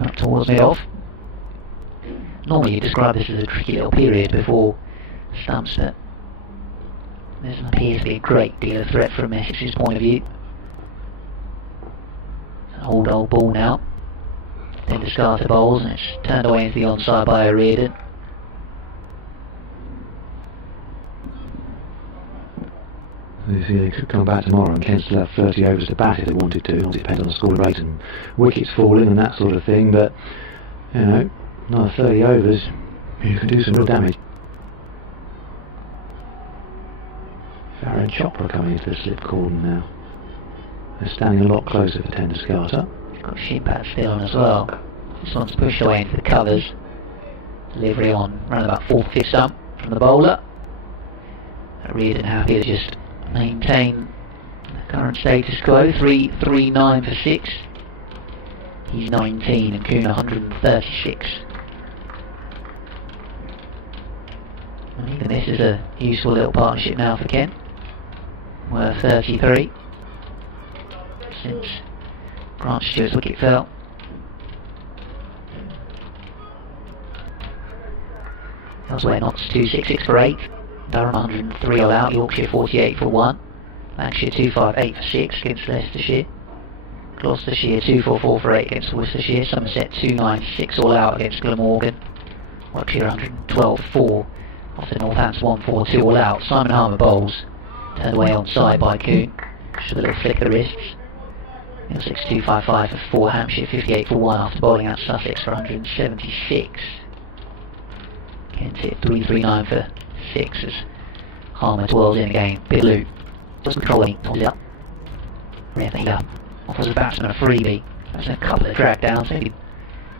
Up towards mid-off. Normally you describe this as a tricky little period before stumps, but there doesn't appear to be a great deal of threat from Essex's point of view. It's an old ball now. Then discarded bowls and it's turned away into the onside by O'Riordan. You see, they could come back tomorrow and Kent still have 30 overs to bat if they wanted to. Obviously it depends on the scoring rate and wickets falling and that sort of thing, but you know, another 30 overs, you can do some real damage. Farah and Chopra coming into the slip cordon now. They're standing a lot closer for tender scarter. He's got shin pad still on as well. This one's pushed away into the covers. Delivery on around about 4th, 5th stump from the bowler. O'Riordan happy to just maintain the current status quo. 339 for 6. He's 19 and Kuhn 136. And even this is a useful little partnership now for Kent. Worth 33 since Grant Stewart's wicket fell. Elsewhere Notts 266 for 8. Durham 103 all out. Yorkshire 48 for 1. Lancashire 258 for 6 against Leicestershire. Gloucestershire 244 for 8 against Worcestershire. Somerset 296 all out against Glamorgan. Warwickshire 112 for 4 off the Northampton 142 all out. Simon Harmer bowls. Turned away onside by Kuhn. Just with a little flick of the wrists. Middlesex 255 for 4, Hampshire 58 for 1 after bowling out Sussex for 176. Kent hit 339 for 6 as Harmer twirls in again. Billu does controlling, tosses it up. Rethinger offers a batsman a freebie. That's a couple of drag downs, maybe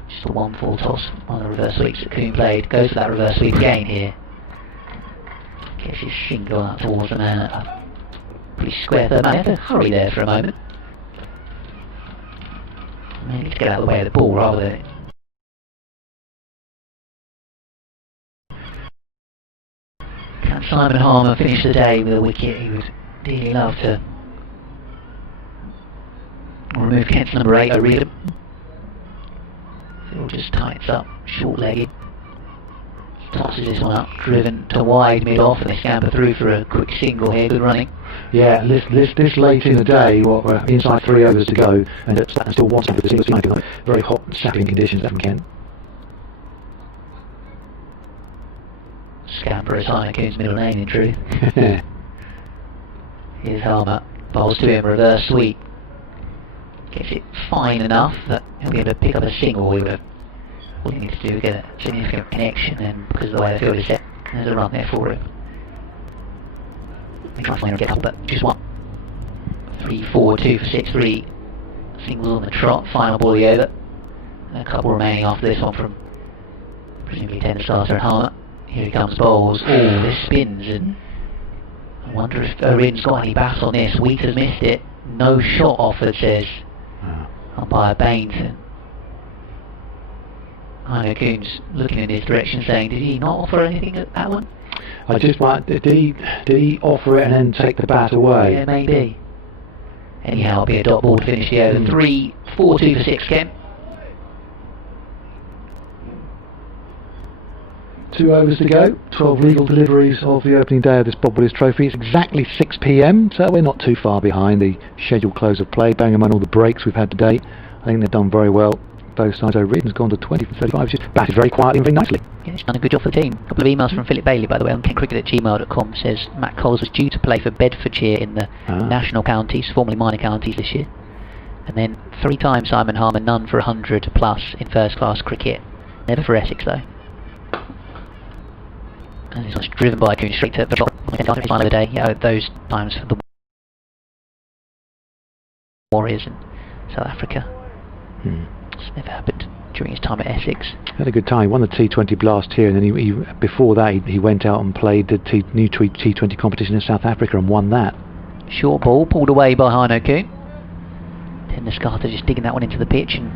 just a 1-4 toss on the reverse sweeps that Coon played. Goes for that reverse sweep again here. Gets his single up towards the man at a pretty square third man. He had to hurry there for a moment. He needs to get out of the way of the ball rather than. Can Simon Harmer finish the day with a wicket? He would dearly love to. Remove Kent's number 8, O'Riordan. Phil just tightens up, short-legged. Tosses this one up, driven to wide mid-off, and they scamper through for a quick single here. Good running. Yeah, this late in the day, what we're inside 3 overs to go, and it's still wanting for the singles flank, like very hot, sapping conditions there from Kent. Scamper is Heine Coon's middle name, in truth. Here's Harmer, bowls to him, reverse sweep. Gets it fine enough that he'll be able to pick up a single. He would have. All he needs to do is get a significant connection, and because of the way the field is set, there's a run there for him. He tries to find and get up, but just one. 3-4, 2 for 6, 3 singles on the trot. Final ball of the over. And a couple remaining after this one from presumably Tender Starter and Harmer. Here he comes, bowls. Oh, this spins, and I wonder if O'Riordan's got any bats on this. Wheat has missed it. No shot offered, says umpire Baines. Heine Coon's looking in his direction, saying, "Did he not offer anything at that one?" I just want. Did he offer it and then take the bat away? Yeah, maybe. Anyhow, it'll be a dot ball to finish the over. 3-4, 2 for 6, Kent. 2 overs to go, 12 legal deliveries of the opening day of this Bob Willis Trophy. It's exactly 6 PM, so we're not too far behind the scheduled close of play. Bang among all the breaks we've had today. I think they've done very well. Both sides. O'Riordan's gone to 20 from 35, just batted very quietly and very nicely. Yeah, he's done a good job for the team. A couple of emails from Philip Bailey, by the way, on kentcricket@gmail.com. Says Matt Coles was due to play for Bedfordshire in the national counties, formerly minor counties, this year. And then 3 times Simon Harmer, none for 100 plus in first class cricket. Never for Essex though. And this was driven by Coon straight to the top on the final of the day. Yeah, those times for the Warriors in South Africa. It's never happened during his time at Essex. Had a good time. He won the T20 Blast here, and then he before that he went out and played the new T20 competition in South Africa and won that. Short ball pulled away by Heine Coon. Tender Scarter just digging that one into the pitch and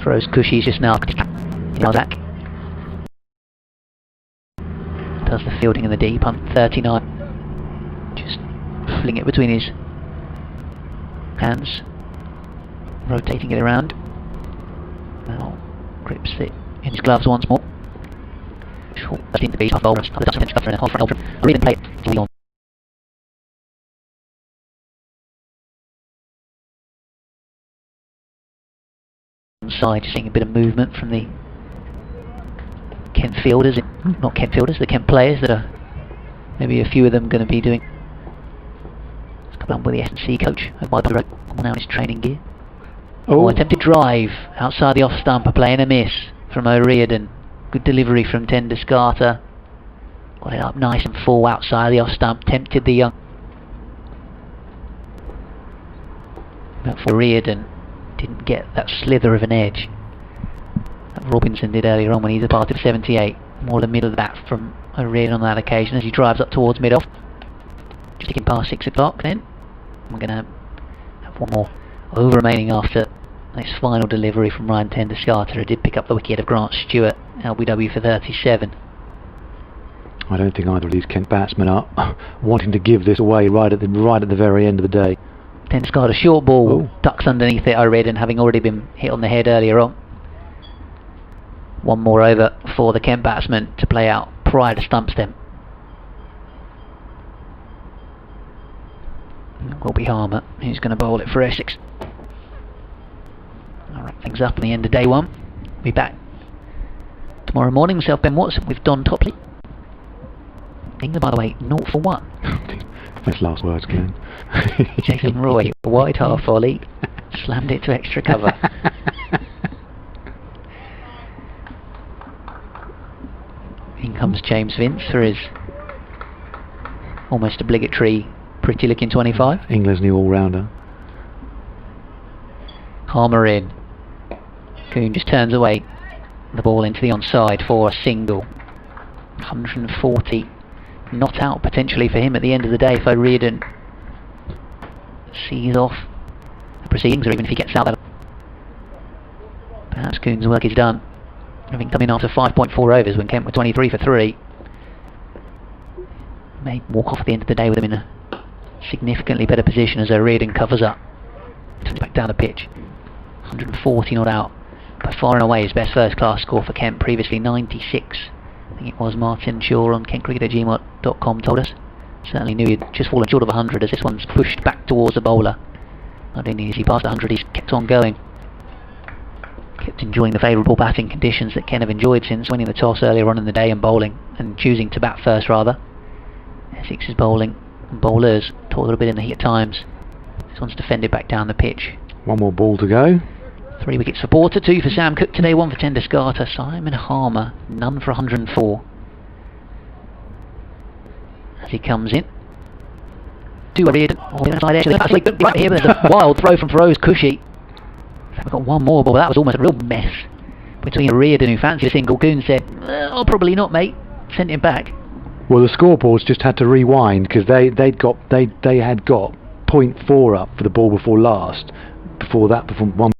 throws Cushies just now. Back. Does the fielding in the deep on 39. Just fling it between his hands, rotating it around. Now grips it in his gloves once more. Short into the half bowler, other dust stuff and a half front ultra. Really play it on. Side, just seeing a bit of movement from the Kent fielders, not Kent fielders, the Kent players that are maybe a few of them going to be doing. Let's come up with the S&C coach by the road, now in his training gear. Oh, attempted drive outside the off stumper, playing a miss from O'Riordan. Good delivery from Tender Scarter. Got it up nice and full outside the off stump, tempted the young. But for O'Riordan, didn't get that slither of an edge that Robinson did earlier on when he departed 78. More the middle of that from O'Riordan on that occasion as he drives up towards mid-off. Just ticking past 6 o'clock then. We're going to have one more over remaining after this final delivery from Ryan Tender Scarter, who did pick up the wicket of Grant Stewart, LBW for 37. I don't think either of these Kent batsmen are wanting to give this away right at the very end of the day. Tender Scarter, short ball, ducks underneath it, O'Riordan having already been hit on the head earlier on. One more over for the Kent batsman to play out prior to stump stem. Will be Harmer, who's going to bowl it for Essex. I'll wrap things up at the end of day 1. Be back tomorrow morning. Myself, Ben Watson, with Don Topley. England, by the way, 0 for 1. That's last words, Glenn. Jason Roy, wide half volley, Slammed it to extra cover. In comes James Vince for his almost obligatory pretty looking 25. England's new all-rounder. Harmer in. Coon just turns away. The ball into the onside for a single. 140 not out potentially for him at the end of the day if O'Riordan sees off the proceedings, or even if he gets out there. Perhaps Coon's work is done, having come in after 5.4 overs when Kent were 23 for 3. May walk off at the end of the day with him in a significantly better position as O'Riordan covers up. Turns back down the pitch. 140 not out. By far and away his best first class score for Kent, previously 96. I think it was Martin Shaw on kentcricket@gmail.com told us. Certainly knew he'd just fallen short of 100 as this one's pushed back towards the bowler. Not only is he past 100, he's kept on going. Kept enjoying the favourable batting conditions that Kent have enjoyed since winning the toss earlier on in the day and bowling, and choosing to bat first rather. Essex is bowling, and bowlers taught a little bit in the heat at times. This one's defended back down the pitch. One more ball to go. 3 wickets for Porter, 2 for Sam Cook today, 1 for Tender Scarter. Simon Harmer, none for 104. As he comes in. To O'Riordan, on the outside edge of the fast leg, right here, there's a wild throw from Feroz Kushi. We've got one more ball, that was almost a real mess between O'Riordan, who fancied a single. Coon said, oh, probably not, mate. Sent him back. Well, the scoreboards just had to rewind because they had got 0.4 up for the ball before last. Before that, before one.